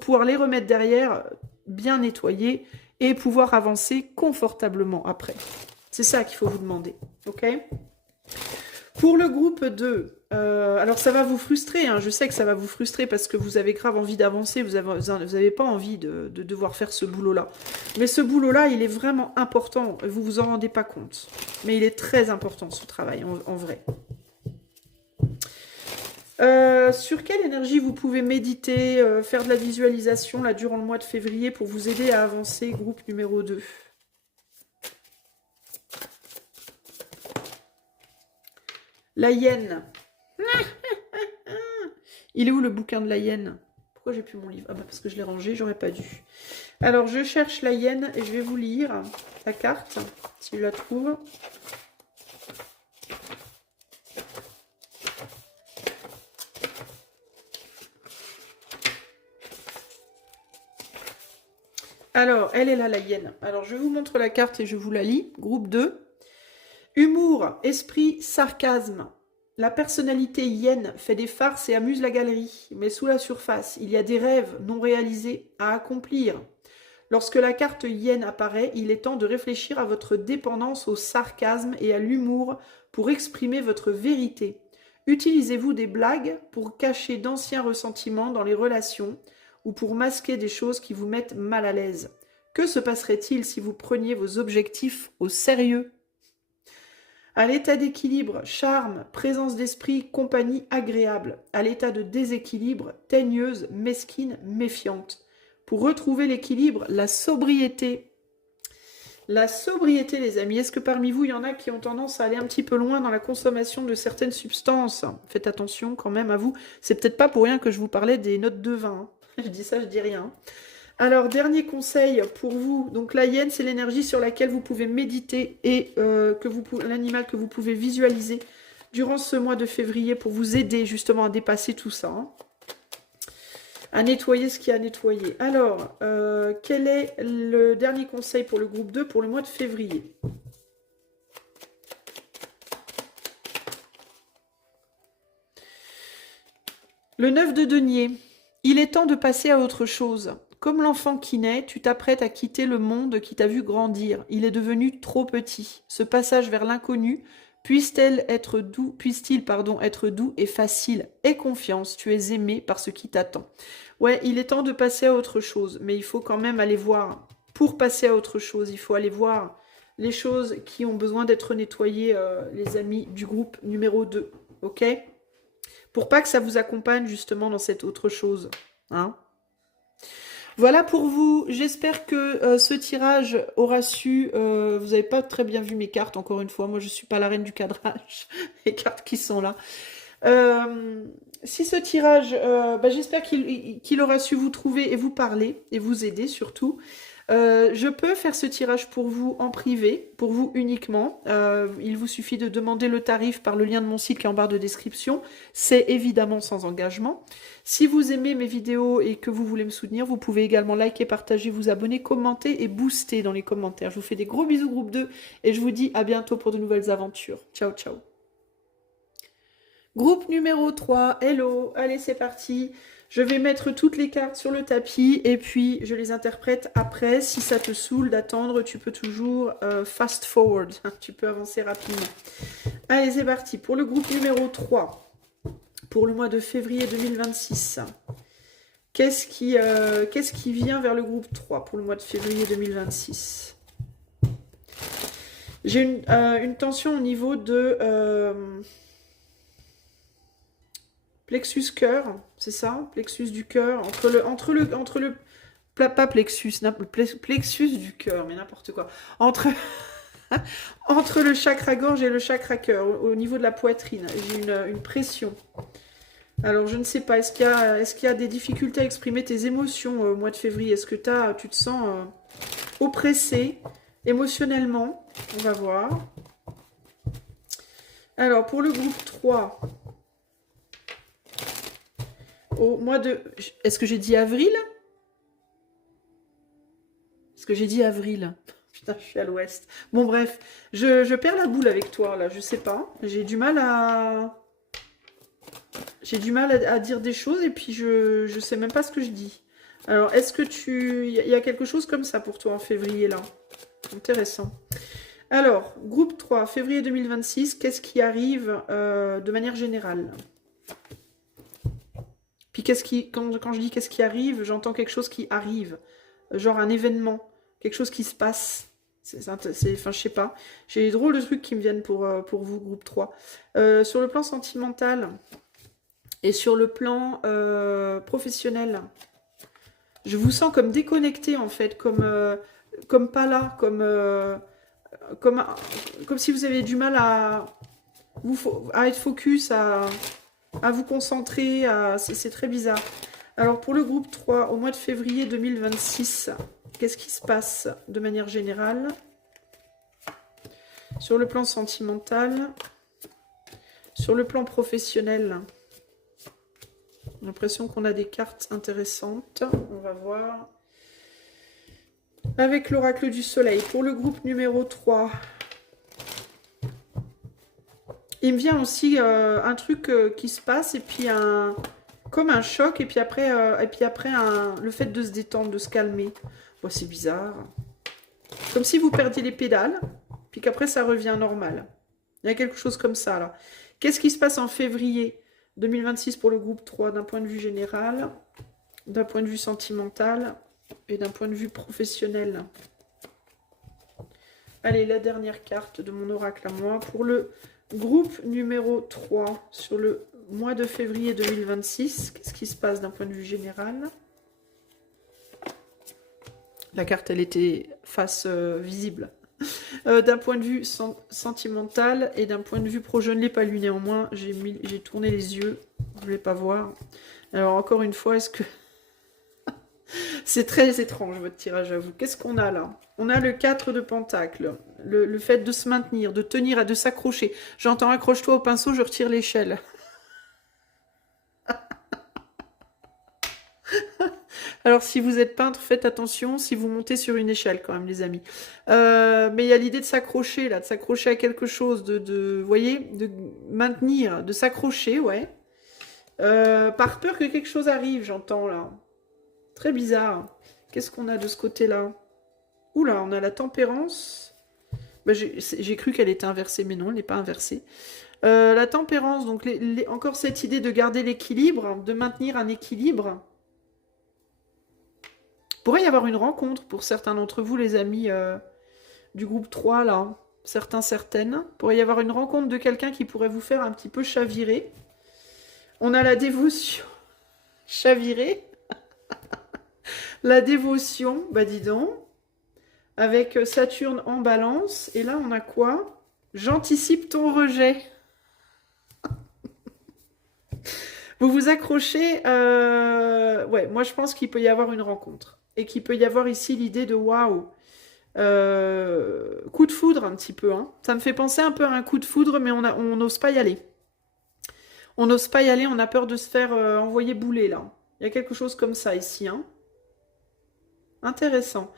pouvoir les remettre derrière, bien nettoyer, et pouvoir avancer confortablement après? C'est ça qu'il faut vous demander, ok? Pour le groupe 2, alors ça va vous frustrer, hein, je sais que ça va vous frustrer parce que vous avez grave envie d'avancer, vous avez pas envie de devoir faire ce boulot-là. Mais ce boulot-là, il est vraiment important, vous vous en rendez pas compte. Mais il est très important ce travail, en vrai. Sur quelle énergie vous pouvez méditer, faire de la visualisation là, durant le mois de février pour vous aider à avancer, groupe numéro 2? La hyène. Il est où le bouquin de la hyène? Pourquoi j'ai plus mon livre? Ah bah parce que je l'ai rangé, j'aurais pas dû. Alors je cherche la hyène et je vais vous lire la carte, si je la trouve. Alors, elle est là, la hyène. Alors, je vous montre la carte et je vous la lis. Groupe 2. Humour, esprit, sarcasme. La personnalité hyène fait des farces et amuse la galerie. Mais sous la surface, il y a des rêves non réalisés à accomplir. Lorsque la carte hyène apparaît, il est temps de réfléchir à votre dépendance au sarcasme et à l'humour pour exprimer votre vérité. Utilisez-vous des blagues pour cacher d'anciens ressentiments dans les relations ou pour masquer des choses qui vous mettent mal à l'aise. Que se passerait-il si vous preniez vos objectifs au sérieux? À l'état d'équilibre, charme, présence d'esprit, compagnie agréable. À l'état de déséquilibre, teigneuse, mesquine, méfiante. Pour retrouver l'équilibre, la sobriété. La sobriété, les amis. Est-ce que parmi vous, il y en a qui ont tendance à aller un petit peu loin dans la consommation de certaines substances? Faites attention quand même à vous. C'est peut-être pas pour rien que je vous parlais des notes de vin. Je dis ça, je dis rien. Alors, dernier conseil pour vous. Donc, la hyène, c'est l'énergie sur laquelle vous pouvez méditer et l'animal que vous pouvez visualiser durant ce mois de février pour vous aider justement à dépasser tout ça. Hein. À nettoyer ce qu'il y a à nettoyer. Alors, quel est le dernier conseil pour le groupe 2 pour le mois de février? Le 9 de denier. Il est temps de passer à autre chose. Comme l'enfant qui naît, tu t'apprêtes à quitter le monde qui t'a vu grandir. Il est devenu trop petit. Ce passage vers l'inconnu puisse-t-il être doux et facile. Aie confiance, tu es aimé par ce qui t'attend. Ouais, il est temps de passer à autre chose, mais il faut quand même aller voir. Pour passer à autre chose, il faut aller voir les choses qui ont besoin d'être nettoyées, les amis du groupe numéro 2. Ok? Pour pas que ça vous accompagne justement dans cette autre chose. Hein? Voilà pour vous. J'espère que ce tirage aura su... vous n'avez pas très bien vu mes cartes, encore une fois. Moi, je ne suis pas la reine du cadrage. Les cartes qui sont là. Si ce tirage... j'espère qu'il aura su vous trouver et vous parler, et vous aider surtout. Je peux faire ce tirage pour vous en privé, pour vous uniquement. Il vous suffit de demander le tarif par le lien de mon site qui est en barre de description. C'est évidemment sans engagement. Si vous aimez mes vidéos et que vous voulez me soutenir, vous pouvez également liker, partager, vous abonner, commenter et booster dans les commentaires. Je vous fais des gros bisous groupe 2 et je vous dis à bientôt pour de nouvelles aventures. Ciao, ciao. Groupe numéro 3, hello, allez c'est parti. Je vais mettre toutes les cartes sur le tapis et puis je les interprète après. Si ça te saoule d'attendre, tu peux toujours fast forward, tu peux avancer rapidement. Allez c'est parti pour le groupe numéro 3, pour le mois de février 2026. Qu'est-ce qui vient vers le groupe 3 pour le mois de février 2026? J'ai une tension au niveau de... plexus cœur, c'est ça? Plexus du cœur, pas plexus, plexus du cœur, mais n'importe quoi. Entre le chakra gorge et le chakra cœur, au niveau de la poitrine, j'ai une pression. Alors, je ne sais pas, est-ce qu'il y a des difficultés à exprimer tes émotions au mois de février? Est-ce que tu te sens oppressé émotionnellement? On va voir. Alors, pour le groupe 3... au mois de... Est-ce que j'ai dit avril? Est-ce que j'ai dit avril? Putain, je suis à l'ouest. Bon, bref. Je perds la boule avec toi, là. Je sais pas. J'ai du mal à... J'ai du mal à dire des choses et puis je sais même pas ce que je dis. Alors, est-ce que il y a quelque chose comme ça pour toi en février, là? Intéressant. Alors, groupe 3, février 2026, qu'est-ce qui arrive de manière générale? Puis quand je dis qu'est-ce qui arrive, j'entends quelque chose qui arrive. Genre un événement, quelque chose qui se passe. Enfin, je sais pas. J'ai des drôles de trucs qui me viennent pour vous, groupe 3. Sur le plan sentimental et sur le plan professionnel, je vous sens comme déconnecté en fait, comme pas là, comme, comme si vous avez du mal à être focus, à vous concentrer. C'est très bizarre. Alors pour le groupe 3, au mois de février 2026, qu'est-ce qui se passe de manière générale? Sur le plan sentimental, sur le plan professionnel, j'ai l'impression qu'on a des cartes intéressantes. On va voir. Avec l'oracle du soleil, pour le groupe numéro 3, il me vient aussi un truc qui se passe, et puis comme un choc, et puis après, le fait de se détendre, de se calmer. Bon, c'est bizarre. Comme si vous perdiez les pédales, puis qu'après ça revient normal. Il y a quelque chose comme ça, là. Qu'est-ce qui se passe en février 2026 pour le groupe 3, d'un point de vue général, d'un point de vue sentimental et d'un point de vue professionnel? Allez, la dernière carte de mon oracle à moi. Pour le groupe numéro 3, sur le mois de février 2026, qu'est-ce qui se passe d'un point de vue général? La carte, elle était face visible. D'un point de vue sentimental et d'un point de vue pro, je ne l'ai pas lu néanmoins. J'ai tourné les yeux. Vous ne voulez pas voir. Alors, encore une fois, est-ce que... C'est très étrange, votre tirage à vous. Qu'est-ce qu'on a là? On a le 4 de Pentacle. Le fait de se maintenir, de tenir, de s'accrocher. J'entends accroche-toi au pinceau, je retire l'échelle. Alors, si vous êtes peintre, faites attention si vous montez sur une échelle quand même, les amis. Mais il y a l'idée de s'accrocher, là, de s'accrocher à quelque chose, vous voyez, de maintenir, de s'accrocher, ouais. Par peur que quelque chose arrive, j'entends, là. Très bizarre. Qu'est-ce qu'on a de ce côté-là? Oula, on a la tempérance. Bah, j'ai cru qu'elle était inversée, mais non, elle n'est pas inversée. La tempérance, donc encore cette idée de garder l'équilibre, de maintenir un équilibre. Pourrait y avoir une rencontre pour certains d'entre vous, les amis du groupe 3, là. Certains, certaines. Pourrait y avoir une rencontre de quelqu'un qui pourrait vous faire un petit peu chavirer. On a la dévotion. Chavirer. La dévotion, bah dis donc. Avec Saturne en balance. Et là, on a quoi? J'anticipe ton rejet. Vous vous accrochez. Ouais, moi, je pense qu'il peut y avoir une rencontre. Et qu'il peut y avoir ici l'idée de waouh. Coup de foudre un petit peu. Hein. Ça me fait penser un peu à un coup de foudre, mais on n'ose pas y aller. On n'ose pas y aller, on a peur de se faire envoyer bouler, là. Il y a quelque chose comme ça ici. Hein. Intéressant.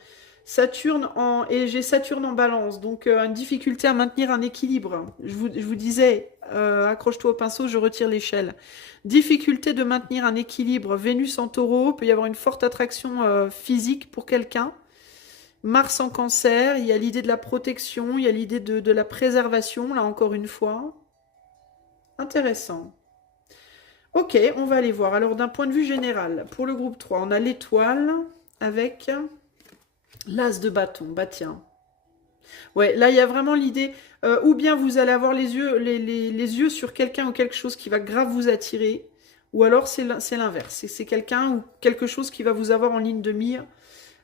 Et j'ai Saturne en balance, donc une difficulté à maintenir un équilibre. Je vous disais, accroche-toi au pinceau, je retire l'échelle. Difficulté de maintenir un équilibre. Vénus en taureau, peut y avoir une forte attraction physique pour quelqu'un. Mars en cancer, il y a l'idée de la protection, il y a l'idée de la préservation, là encore une fois. Intéressant. Ok, on va aller voir. Alors d'un point de vue général, pour le groupe 3, on a l'étoile avec l'as de bâton. Bah tiens. Ouais, là il y a vraiment l'idée, ou bien vous allez avoir les yeux sur quelqu'un ou quelque chose qui va grave vous attirer, ou alors c'est l'inverse. C'est quelqu'un ou quelque chose qui va vous avoir en ligne de mire.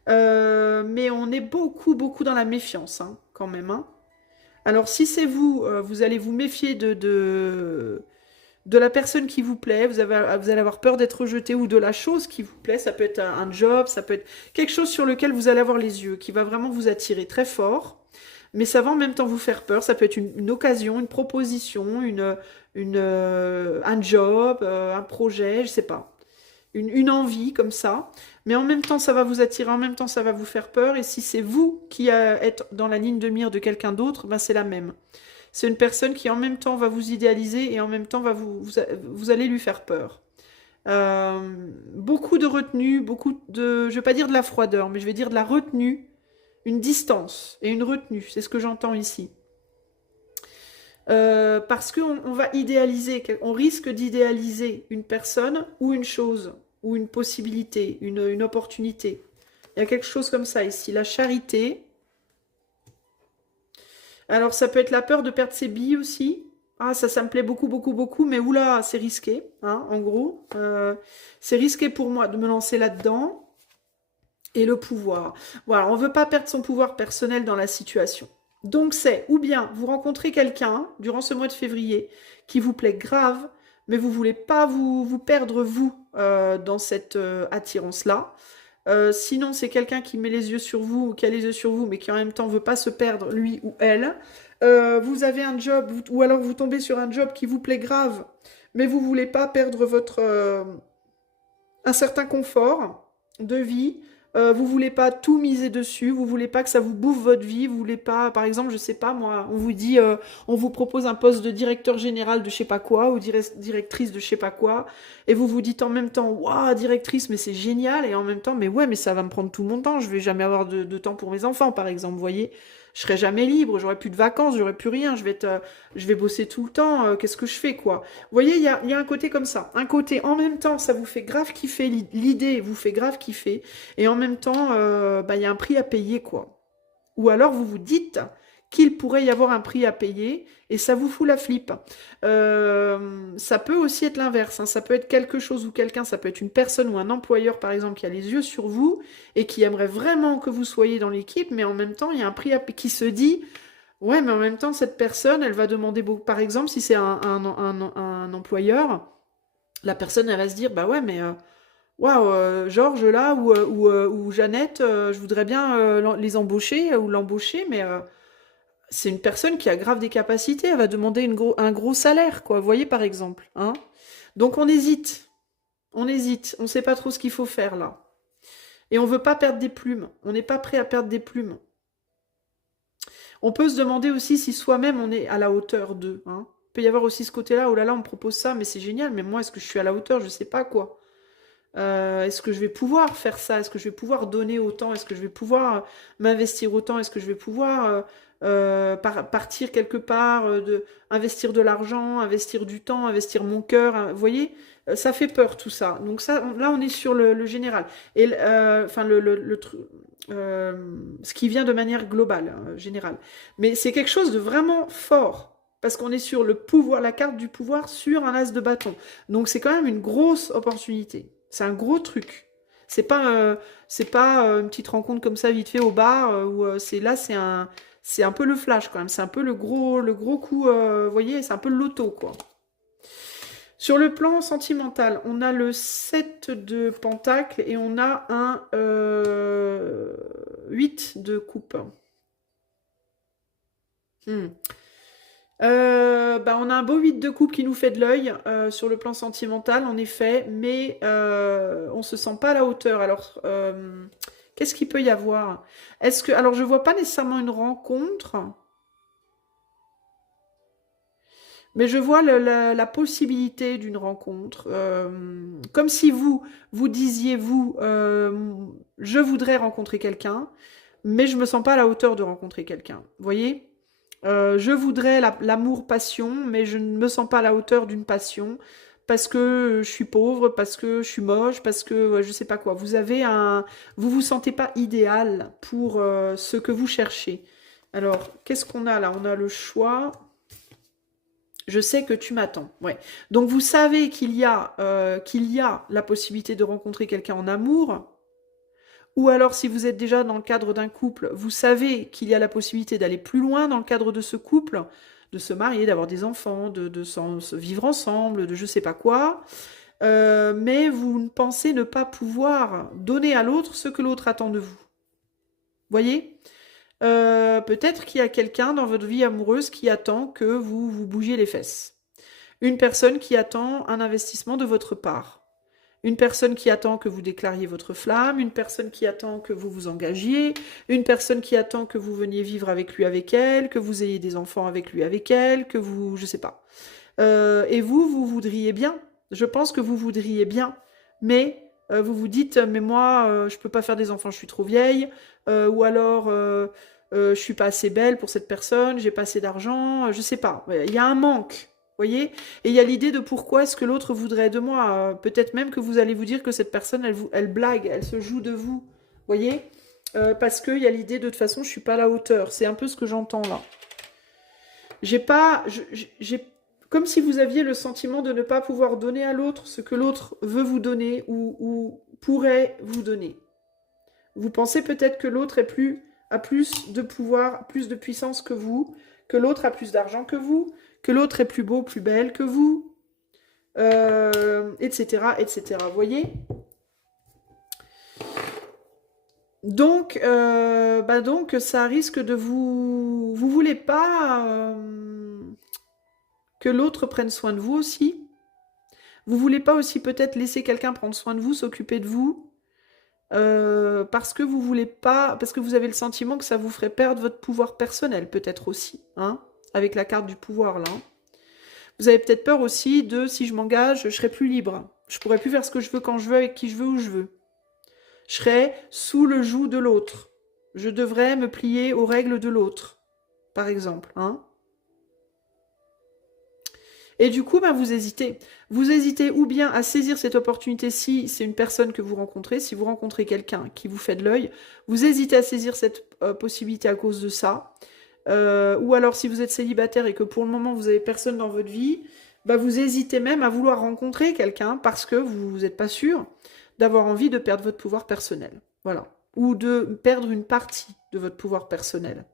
Mais on est beaucoup, beaucoup dans la méfiance, hein, quand même. Hein. Alors, si c'est vous, vous allez vous méfier de la personne qui vous plaît. Vous allez avoir peur d'être rejeté ou de la chose qui vous plaît. Ça peut être un job, ça peut être quelque chose sur lequel vous allez avoir les yeux, qui va vraiment vous attirer très fort. Mais ça va en même temps vous faire peur. Ça peut être une occasion, une proposition, un job, un projet, je ne sais pas. Une envie comme ça, mais en même temps ça va vous attirer, en même temps ça va vous faire peur, et si c'est vous qui êtes dans la ligne de mire de quelqu'un d'autre, ben c'est la même. C'est une personne qui en même temps va vous idéaliser et en même temps vous allez lui faire peur. Beaucoup de retenue, je ne vais pas dire de la froideur, mais je vais dire de la retenue une distance et une retenue, c'est ce que j'entends ici. Parce qu'on va idéaliser, on risque d'idéaliser une personne ou une chose, ou une possibilité, une opportunité. Il y a quelque chose comme ça ici. La charité. Alors, ça peut être la peur de perdre ses billes aussi. Ah, ça me plaît beaucoup, beaucoup, beaucoup, mais oula, c'est risqué, hein, en gros. C'est risqué pour moi de me lancer là-dedans. Et le pouvoir. Voilà, on ne veut pas perdre son pouvoir personnel dans la situation. Donc c'est, ou bien vous rencontrez quelqu'un durant ce mois de février qui vous plaît grave, mais vous ne voulez pas vous perdre vous dans cette attirance-là. Sinon, c'est quelqu'un qui met les yeux sur vous, ou qui a les yeux sur vous, mais qui en même temps ne veut pas se perdre, lui ou elle. Vous avez un job, ou alors vous tombez sur un job qui vous plaît grave, mais vous ne voulez pas perdre votre un certain confort de vie. Vous voulez pas tout miser dessus, vous voulez pas que ça vous bouffe votre vie, vous voulez pas, par exemple, je sais pas moi, on vous dit, on vous propose un poste de directeur général de je sais pas quoi, ou directrice de je sais pas quoi, et vous vous dites en même temps, waouh, directrice, mais c'est génial, et en même temps, mais ouais, mais ça va me prendre tout mon temps, je vais jamais avoir de temps pour mes enfants, par exemple, vous voyez, je serai jamais libre, j'aurai plus de vacances, j'aurai plus rien, je vais bosser tout le temps, qu'est-ce que je fais, quoi. Vous voyez, il y a un côté comme ça, un côté, en même temps, ça vous fait grave kiffer, l'idée vous fait grave kiffer, et en même temps, bah, y a un prix à payer, quoi. Ou alors vous vous dites qu'il pourrait y avoir un prix à payer et ça vous fout la flippe. Ça peut aussi être l'inverse, hein. Ça peut être quelque chose ou quelqu'un, ça peut être une personne ou un employeur, par exemple, qui a les yeux sur vous et qui aimerait vraiment que vous soyez dans l'équipe, mais en même temps, il y a un prix à payer qui se dit, ouais, mais en même temps, cette personne, elle va demander beaucoup. Par exemple, si c'est un employeur, la personne, elle va se dire, bah ouais, mais waouh, Georges là ou Jeannette, je voudrais bien les embaucher ou l'embaucher, mais c'est une personne qui a grave des capacités, elle va demander un gros salaire, quoi. Vous voyez par exemple, hein. Donc on hésite, on ne sait pas trop ce qu'il faut faire là. Et on ne veut pas perdre des plumes, on n'est pas prêt à perdre des plumes. On peut se demander aussi si soi-même on est à la hauteur d'eux, hein. Il peut y avoir aussi ce côté-là, oh là là, on me propose ça, mais c'est génial, mais moi, est-ce que je suis à la hauteur? Je ne sais pas quoi. Est-ce que je vais pouvoir faire ça? Est-ce que je vais pouvoir donner autant? Est-ce que je vais pouvoir m'investir autant? Est-ce que je vais pouvoir partir quelque part, investir de l'argent, investir du temps, investir mon cœur, hein, vous voyez? Ça fait peur tout ça. Donc ça, là, on est sur le général. Et enfin, ce qui vient de manière globale, hein, générale. Mais c'est quelque chose de vraiment fort. Parce qu'on est sur le pouvoir, la carte du pouvoir sur un as de bâton. Donc c'est quand même une grosse opportunité. C'est un gros truc. C'est pas une petite rencontre comme ça vite fait au bar où c'est un peu le flash quand même. C'est un peu le gros coup. Vous voyez, c'est un peu le loto quoi. Sur le plan sentimental, on a le 7 de pentacle et on a un 8 de coupe. Bah, on a un beau 8 de coupe qui nous fait de l'œil sur le plan sentimental, en effet, mais on se sent pas à la hauteur. Alors, qu'est-ce qu'il peut y avoir? Alors, je vois pas nécessairement une rencontre, mais je vois la possibilité d'une rencontre. Comme si vous disiez, je voudrais rencontrer quelqu'un, mais je me sens pas à la hauteur de rencontrer quelqu'un. Vous voyez? Je voudrais l'amour-passion, mais je ne me sens pas à la hauteur d'une passion parce que je suis pauvre, parce que je suis moche, parce que je sais pas quoi. Vous vous sentez pas idéal pour ce que vous cherchez. Alors, qu'est-ce qu'on a là? On a le choix. Je sais que tu m'attends. Ouais. Donc vous savez qu'il y a la possibilité de rencontrer quelqu'un en amour. Ou alors, si vous êtes déjà dans le cadre d'un couple, vous savez qu'il y a la possibilité d'aller plus loin dans le cadre de ce couple, de se marier, d'avoir des enfants, de se vivre ensemble, de je sais pas quoi. Mais vous ne pensez ne pas pouvoir donner à l'autre ce que l'autre attend de vous. Voyez? Peut-être qu'il y a quelqu'un dans votre vie amoureuse qui attend que vous bougiez les fesses. Une personne qui attend un investissement de votre part. Une personne qui attend que vous déclariez votre flamme, une personne qui attend que vous vous engagiez, une personne qui attend que vous veniez vivre avec lui, avec elle, que vous ayez des enfants avec lui, avec elle, que vous, je sais pas. Et vous voudriez bien, je pense que vous voudriez bien, mais vous vous dites, mais moi, je peux pas faire des enfants, je suis trop vieille, ou alors, je suis pas assez belle pour cette personne, j'ai pas assez d'argent, je sais pas. Ouais, il y a un manque, voyez? Et il y a l'idée de pourquoi est-ce que l'autre voudrait de moi. Peut-être même que vous allez vous dire que cette personne, elle blague, elle se joue de vous, voyez? Parce qu'il y a l'idée de toute façon, je suis pas à la hauteur. C'est un peu ce que j'entends là. J'ai pas, j'ai, comme si vous aviez le sentiment de ne pas pouvoir donner à l'autre ce que l'autre veut vous donner ou pourrait vous donner. Vous pensez peut-être que l'autre a plus de pouvoir, plus de puissance que l'autre a plus d'argent que vous, que l'autre est plus beau, plus belle que vous, etc., etc. Vous voyez? Donc, ça risque de vous... Vous voulez pas que l'autre prenne soin de vous aussi? Vous voulez pas aussi peut-être laisser quelqu'un prendre soin de vous, s'occuper de vous, parce que vous voulez pas, parce que vous avez le sentiment que ça vous ferait perdre votre pouvoir personnel, peut-être aussi, hein, avec la carte du pouvoir là. Vous avez peut-être peur aussi de si je m'engage, je serai plus libre. Je pourrai plus faire ce que je veux quand je veux, avec qui je veux, où je veux. Je serai sous le joug de l'autre. Je devrais me plier aux règles de l'autre, par exemple, hein. Et du coup, ben, vous hésitez. Vous hésitez ou bien à saisir cette opportunité si c'est une personne que vous rencontrez, si vous rencontrez quelqu'un qui vous fait de l'œil, vous hésitez à saisir cette possibilité à cause de ça. Ou alors si vous êtes célibataire et que pour le moment vous avez personne dans votre vie, bah vous hésitez même à vouloir rencontrer quelqu'un parce que vous n'êtes pas sûr d'avoir envie de perdre votre pouvoir personnel. Voilà. Ou de perdre une partie de votre pouvoir personnel.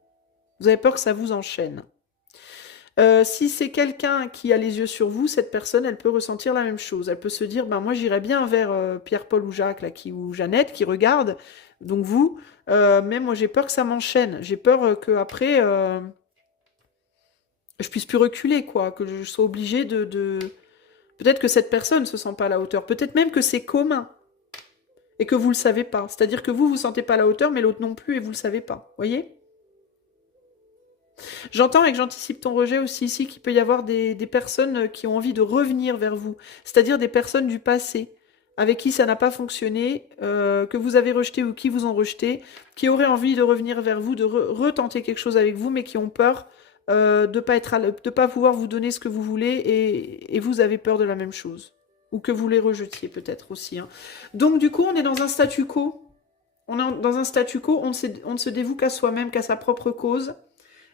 Vous avez peur que ça vous enchaîne. Si c'est quelqu'un qui a les yeux sur vous, cette personne, elle peut ressentir la même chose. Elle peut se dire, ben moi j'irais bien vers Pierre-Paul ou Jacques là, ou Jeannette qui regarde, donc vous, mais moi j'ai peur que ça m'enchaîne. J'ai peur que après je puisse plus reculer, quoi, que je sois obligée de... Peut-être que cette personne ne se sent pas à la hauteur. Peut-être même que c'est commun et que vous ne le savez pas. C'est-à-dire que vous ne vous sentez pas à la hauteur, mais l'autre non plus et vous ne le savez pas. Voyez? J'entends et que j'anticipe ton rejet aussi ici qu'il peut y avoir des personnes qui ont envie de revenir vers vous, c'est-à-dire des personnes du passé avec qui ça n'a pas fonctionné, que vous avez rejeté ou qui vous ont rejeté, qui auraient envie de revenir vers vous, de retenter quelque chose avec vous, mais qui ont peur de pas de pas pouvoir vous donner ce que vous voulez et vous avez peur de la même chose. Ou que vous les rejetiez peut-être aussi, hein. Donc du coup, on est dans un statu quo. On est dans un statu quo, on ne se dévoue qu'à soi-même, qu'à sa propre cause.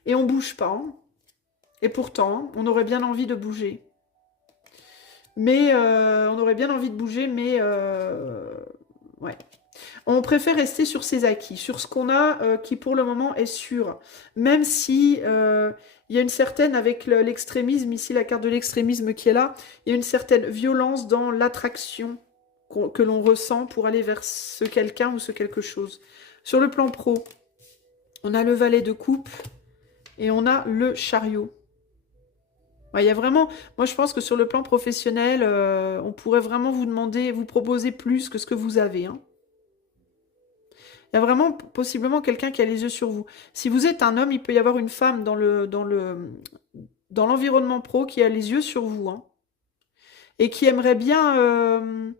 Et on bouge pas. Et pourtant, on aurait bien envie de bouger. Mais on aurait bien envie de bouger, mais ouais. On préfère rester sur ses acquis, sur ce qu'on a qui pour le moment est sûr. Même si il y a une certaine, avec l'extrémisme, ici la carte de l'extrémisme qui est là, il y a une certaine violence dans l'attraction que l'on ressent pour aller vers ce quelqu'un ou ce quelque chose. Sur le plan pro, on a le valet de coupe. Et on a le chariot. Ouais, il y a vraiment... Moi, je pense que sur le plan professionnel, on pourrait vraiment vous demander, vous proposer plus que ce que vous avez, hein. Il y a vraiment possiblement quelqu'un qui a les yeux sur vous. Si vous êtes un homme, il peut y avoir une femme dans l'environnement pro qui a les yeux sur vous, hein, et qui aimerait bien...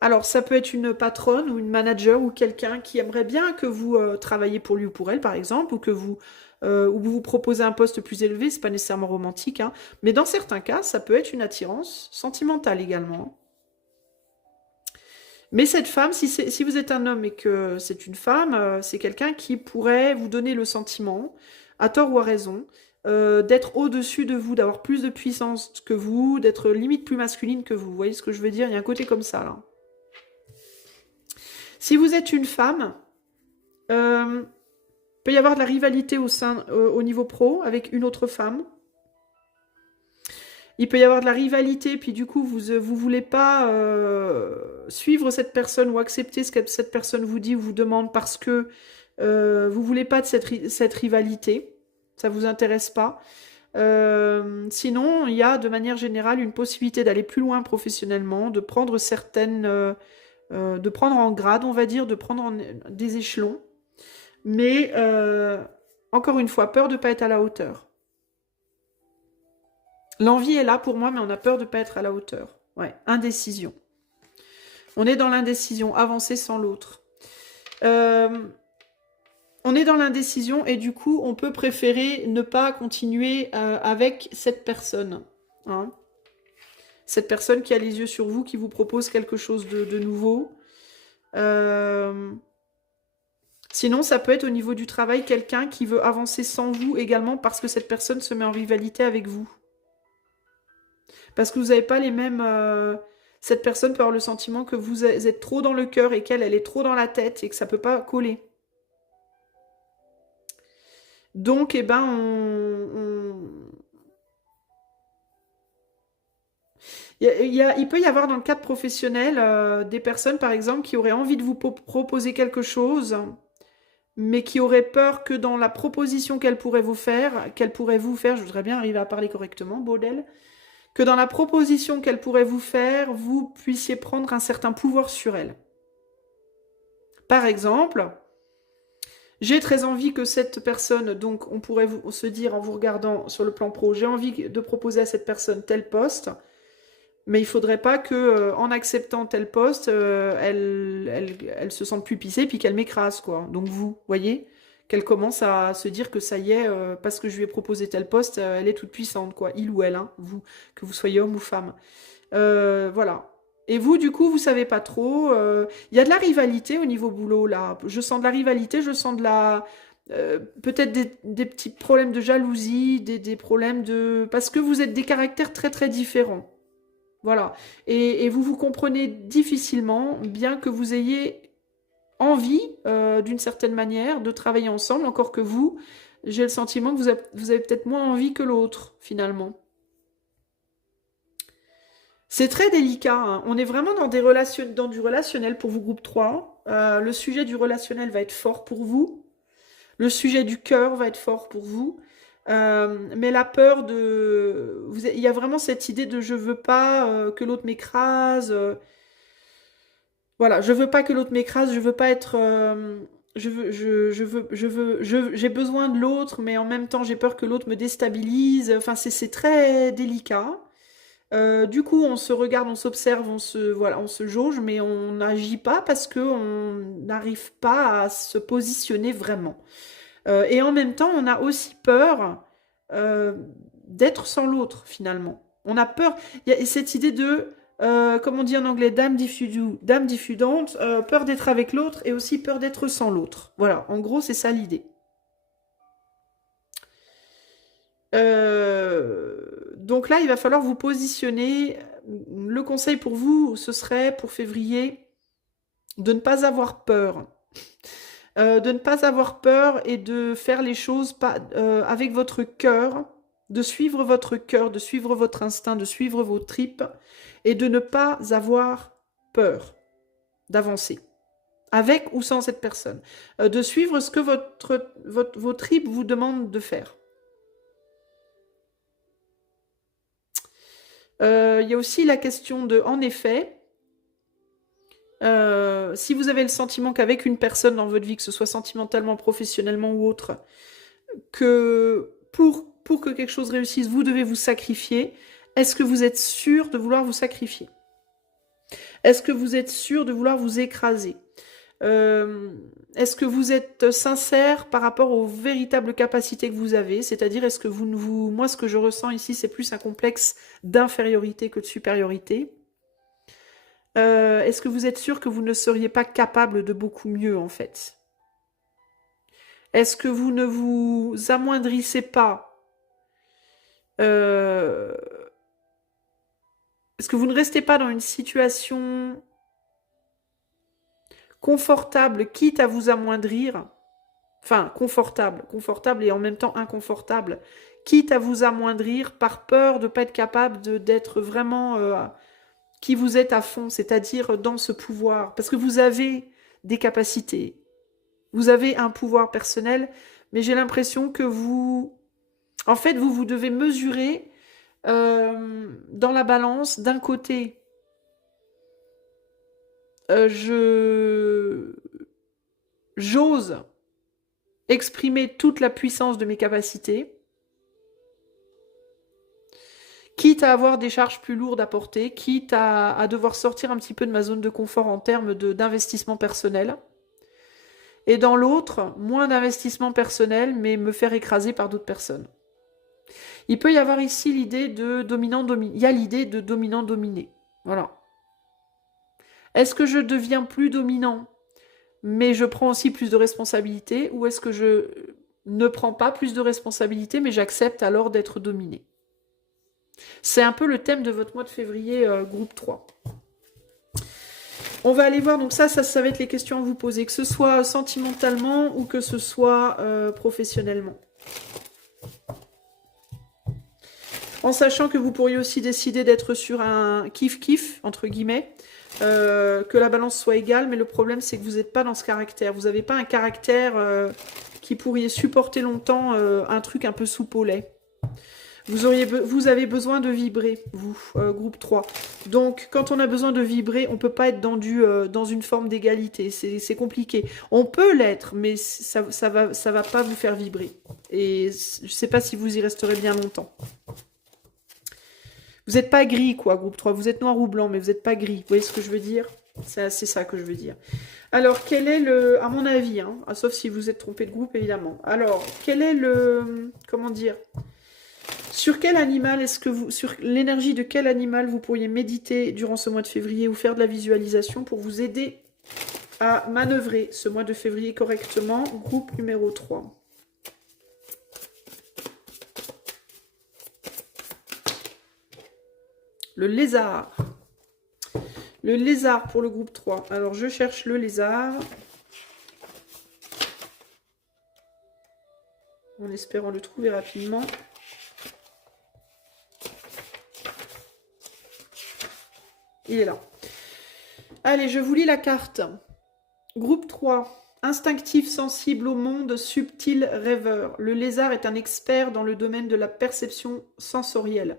Alors, ça peut être une patronne ou une manager ou quelqu'un qui aimerait bien que vous travailliez pour lui ou pour elle, par exemple, ou vous proposez un poste plus élevé, c'est pas nécessairement romantique, hein, mais dans certains cas, ça peut être une attirance sentimentale également. Mais cette femme, si vous êtes un homme et que c'est une femme, c'est quelqu'un qui pourrait vous donner le sentiment, à tort ou à raison, d'être au-dessus de vous, d'avoir plus de puissance que vous, d'être limite plus masculine que vous. Vous voyez ce que je veux dire? Il y a un côté comme ça, là. Si vous êtes une femme, peut y avoir de la rivalité au niveau pro avec une autre femme. Il peut y avoir de la rivalité, puis du coup, vous ne voulez pas suivre cette personne ou accepter ce que cette personne vous dit ou vous demande parce que vous ne voulez pas de cette rivalité. Ça ne vous intéresse pas. Sinon, il y a de manière générale une possibilité d'aller plus loin professionnellement, de prendre de prendre en grade, on va dire, de prendre des échelons. Mais, encore une fois, peur de ne pas être à la hauteur. L'envie est là pour moi, mais on a peur de ne pas être à la hauteur. Ouais, indécision. On est dans l'indécision, avancer sans l'autre. On est dans l'indécision et du coup, on peut préférer ne pas continuer avec cette personne. Hein. Cette personne qui a les yeux sur vous, qui vous propose quelque chose de nouveau. Sinon, ça peut être au niveau du travail, quelqu'un qui veut avancer sans vous également parce que cette personne se met en rivalité avec vous. Parce que vous n'avez pas les mêmes... cette personne peut avoir le sentiment que vous êtes trop dans le cœur et qu'elle, elle est trop dans la tête et que ça ne peut pas coller. Donc, eh ben, il peut y avoir dans le cadre professionnel des personnes, par exemple, qui auraient envie de vous proposer quelque chose, mais qui auraient peur que dans la proposition qu'elle pourrait vous faire, je voudrais bien arriver à parler correctement, Baudel, que dans la proposition qu'elle pourrait vous faire, vous puissiez prendre un certain pouvoir sur elle. Par exemple, j'ai très envie que cette personne, donc on pourrait se dire en vous regardant sur le plan pro, j'ai envie de proposer à cette personne tel poste, mais il ne faudrait pas que, en acceptant tel poste, elle se sente plus pissée puis qu'elle m'écrase, quoi. Donc vous, voyez, qu'elle commence à se dire que ça y est, parce que je lui ai proposé tel poste, elle est toute puissante, quoi. Il ou elle, hein, vous, que vous soyez homme ou femme. Voilà. Et vous, du coup, vous savez pas trop. Il y a de la rivalité au niveau boulot, là. Je sens de la rivalité, je sens de la... peut-être des petits problèmes de jalousie, des problèmes de... Parce que vous êtes des caractères très très différents. Voilà. Et vous vous comprenez difficilement, bien que vous ayez envie, d'une certaine manière, de travailler ensemble, encore que vous, j'ai le sentiment que vous avez peut-être moins envie que l'autre, finalement. C'est très délicat, hein. On est vraiment dans dans du relationnel pour vous, groupe 3. Le sujet du relationnel va être fort pour vous. Le sujet du cœur va être fort pour vous. Mais la peur de... il y a vraiment cette idée de je veux pas que l'autre m'écrase. Voilà, je veux pas que l'autre m'écrase, je veux pas être... j'ai besoin de l'autre, mais en même temps j'ai peur que l'autre me déstabilise. Enfin, c'est très délicat. Du coup, on se regarde, on s'observe, voilà, on se jauge, mais on n'agit pas parce qu'on n'arrive pas à se positionner vraiment. Et en même temps, on a aussi peur euh, d'être sans l'autre, finalement. On a peur. Il y a cette idée de, comme on dit en anglais, damned if you don't, peur d'être avec l'autre et aussi peur d'être sans l'autre. Voilà, en gros, c'est ça l'idée. Donc là, il va falloir vous positionner. Le conseil pour vous, ce serait pour février de ne pas avoir peur. De ne pas avoir peur et de faire les choses avec votre cœur, de suivre votre cœur, de suivre votre instinct, de suivre vos tripes et de ne pas avoir peur d'avancer, avec ou sans cette personne. De suivre ce que vos tripes vous demandent de faire. Il y a aussi la question de, en effet, si vous avez le sentiment qu'avec une personne dans votre vie, que ce soit sentimentalement, professionnellement ou autre, que pour que quelque chose réussisse, vous devez vous sacrifier, est-ce que vous êtes sûr de vouloir vous sacrifier? Est-ce que vous êtes sûr de vouloir vous écraser? Est-ce que vous êtes sincère par rapport aux véritables capacités que vous avez? C'est-à-dire, est-ce que moi, ce que je ressens ici, c'est plus un complexe d'infériorité que de supériorité. Est-ce que vous êtes sûr que vous ne seriez pas capable de beaucoup mieux, en fait? Est-ce que vous ne vous amoindrissez pas? Est-ce que vous ne restez pas dans une situation confortable, quitte à vous amoindrir? Enfin, confortable et en même temps inconfortable, quitte à vous amoindrir par peur de ne pas être capable d'être vraiment qui vous êtes à fond, c'est-à-dire dans ce pouvoir. Parce que vous avez des capacités, vous avez un pouvoir personnel, mais j'ai l'impression que en fait, vous devez mesurer dans la balance, d'un côté, j'ose exprimer toute la puissance de mes capacités, quitte à avoir des charges plus lourdes à porter, quitte à devoir sortir un petit peu de ma zone de confort en termes d'investissement personnel. Et dans l'autre, moins d'investissement personnel, mais me faire écraser par d'autres personnes. Il peut y avoir ici l'idée de dominant-dominé. Il y a l'idée de dominant-dominé. Voilà. Est-ce que je deviens plus dominant, mais je prends aussi plus de responsabilités, ou est-ce que je ne prends pas plus de responsabilités, mais j'accepte alors d'être dominé? C'est un peu le thème de votre mois de février, groupe 3. On va aller voir, donc ça va être les questions à vous poser, que ce soit sentimentalement ou que ce soit professionnellement. En sachant que vous pourriez aussi décider d'être sur un kiff-kiff, entre guillemets, que la balance soit égale, mais le problème c'est que vous n'êtes pas dans ce caractère. Vous n'avez pas un caractère qui pourrait supporter longtemps un truc un peu soupe au lait. Vous avez besoin de vibrer, vous, groupe 3. Donc, quand on a besoin de vibrer, on ne peut pas être dans une forme d'égalité. C'est compliqué. On peut l'être, mais ça va pas vous faire vibrer. Et je ne sais pas si vous y resterez bien longtemps. Vous n'êtes pas gris, quoi, groupe 3. Vous êtes noir ou blanc, mais vous n'êtes pas gris. Vous voyez ce que je veux dire? C'est ça que je veux dire. Alors, quel est à mon avis, hein, sauf si vous êtes trompé de groupe, évidemment. Alors, quel est comment dire? Sur quel animal sur l'énergie de quel animal vous pourriez méditer durant ce mois de février ou faire de la visualisation pour vous aider à manœuvrer ce mois de février correctement, groupe numéro 3. Le lézard. Le lézard pour le groupe 3. Alors, je cherche le lézard. En espérant le trouver rapidement. Il est là. Allez, je vous lis la carte. Groupe 3. Instinctif, sensible au monde, subtil, rêveur. Le lézard est un expert dans le domaine de la perception sensorielle.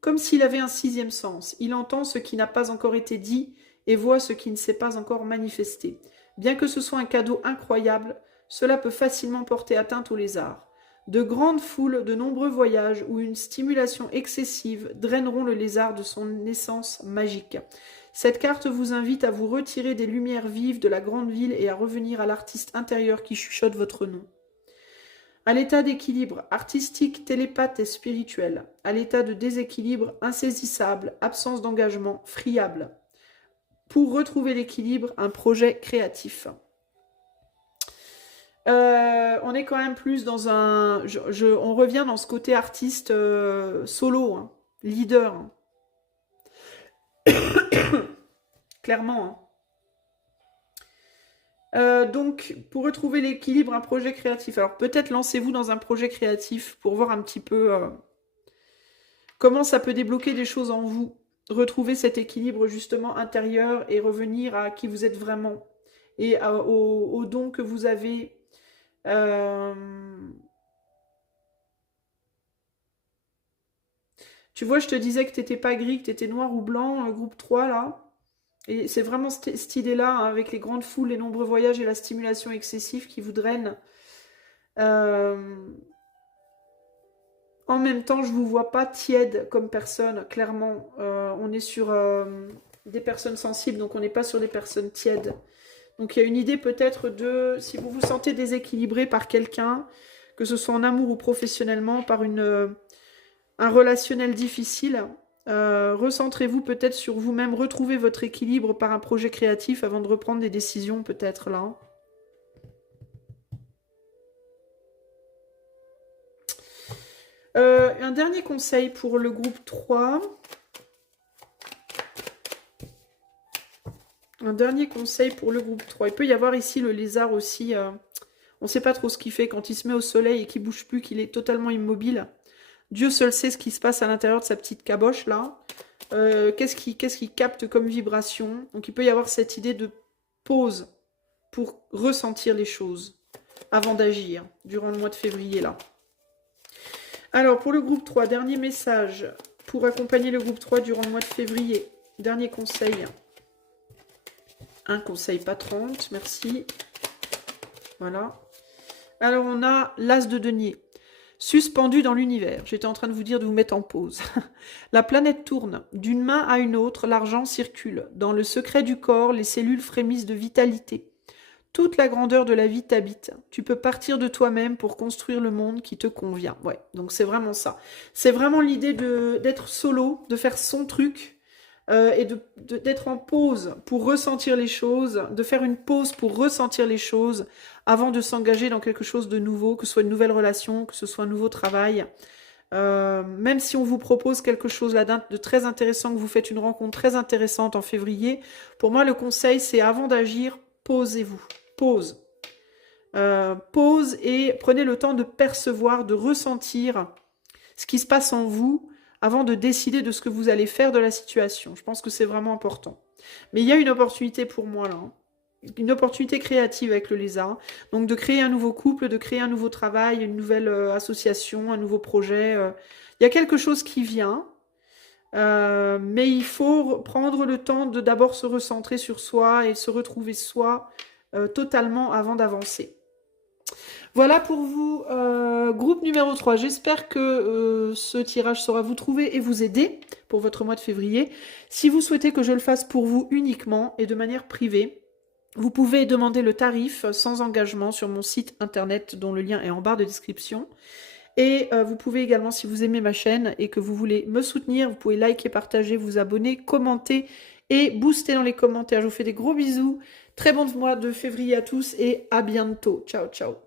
Comme s'il avait un sixième sens. Il entend ce qui n'a pas encore été dit et voit ce qui ne s'est pas encore manifesté. Bien que ce soit un cadeau incroyable, cela peut facilement porter atteinte au lézard. De grandes foules, de nombreux voyages ou une stimulation excessive draineront le lézard de son essence magique. Cette carte vous invite à vous retirer des lumières vives de la grande ville et à revenir à l'artiste intérieur qui chuchote votre nom. À l'état d'équilibre artistique, télépathe et spirituel. À l'état de déséquilibre insaisissable, absence d'engagement, friable. Pour retrouver l'équilibre, un projet créatif. On est quand même plus dans un... on revient dans ce côté artiste solo, hein, leader. Hein. Clairement. Hein. Donc, pour retrouver l'équilibre, un projet créatif. Alors, peut-être lancez-vous dans un projet créatif pour voir un petit peu comment ça peut débloquer des choses en vous. Retrouver cet équilibre justement intérieur et revenir à qui vous êtes vraiment et aux dons que vous avez. Tu vois, je te disais que tu n'étais pas gris, que tu étais noir ou blanc, groupe 3 là. Et c'est vraiment cette idée-là, hein, avec les grandes foules, les nombreux voyages et la stimulation excessive qui vous draine. En même temps, je ne vous vois pas tiède comme personne, clairement. On est sur des personnes sensibles, donc on n'est pas sur des personnes tièdes. Donc il y a une idée peut-être de, si vous vous sentez déséquilibré par quelqu'un, que ce soit en amour ou professionnellement, par un relationnel difficile, recentrez-vous peut-être sur vous-même, retrouvez votre équilibre par un projet créatif avant de reprendre des décisions peut-être là. Un dernier conseil pour le groupe 3. Un dernier conseil pour le groupe 3. Il peut y avoir ici le lézard aussi. On ne sait pas trop ce qu'il fait quand il se met au soleil et qu'il ne bouge plus, qu'il est totalement immobile. Dieu seul sait ce qui se passe à l'intérieur de sa petite caboche là. Qu'est-ce qu'il capte comme vibration? Donc il peut y avoir cette idée de pause pour ressentir les choses avant d'agir durant le mois de février là. Alors pour le groupe 3, dernier message pour accompagner le groupe 3 durant le mois de février. Dernier conseil. Un conseil, pas 30, merci. Voilà. Alors on a l'as de denier. Suspendu dans l'univers. J'étais en train de vous dire de vous mettre en pause. La planète tourne. D'une main à une autre, l'argent circule. Dans le secret du corps, les cellules frémissent de vitalité. Toute la grandeur de la vie t'habite. Tu peux partir de toi-même pour construire le monde qui te convient. Ouais, donc c'est vraiment ça. C'est vraiment l'idée d'être solo, de faire son truc et d'être en pause pour ressentir les choses, de faire une pause pour ressentir les choses avant de s'engager dans quelque chose de nouveau, que ce soit une nouvelle relation, que ce soit un nouveau travail. Même si on vous propose quelque chose là de très intéressant, que vous faites une rencontre très intéressante en février, pour moi le conseil c'est avant d'agir, posez-vous. Pause. Pause et prenez le temps de percevoir, de ressentir ce qui se passe en vous avant de décider de ce que vous allez faire de la situation. Je pense que c'est vraiment important. Mais il y a une opportunité pour moi là. Hein. Une opportunité créative avec le lézard. Donc de créer un nouveau couple, de créer un nouveau travail, une nouvelle association, un nouveau projet. Il y a quelque chose qui vient. Mais il faut prendre le temps de d'abord se recentrer sur soi et se retrouver soi totalement avant d'avancer. Voilà pour vous, groupe numéro 3. J'espère que ce tirage saura vous trouver et vous aider pour votre mois de février. Si vous souhaitez que je le fasse pour vous uniquement et de manière privée, vous pouvez demander le tarif sans engagement sur mon site internet dont le lien est en barre de description. Et vous pouvez également, si vous aimez ma chaîne et que vous voulez me soutenir, vous pouvez liker, partager, vous abonner, commenter et booster dans les commentaires. Je vous fais des gros bisous. Très bon mois de février à tous et à bientôt. Ciao, ciao.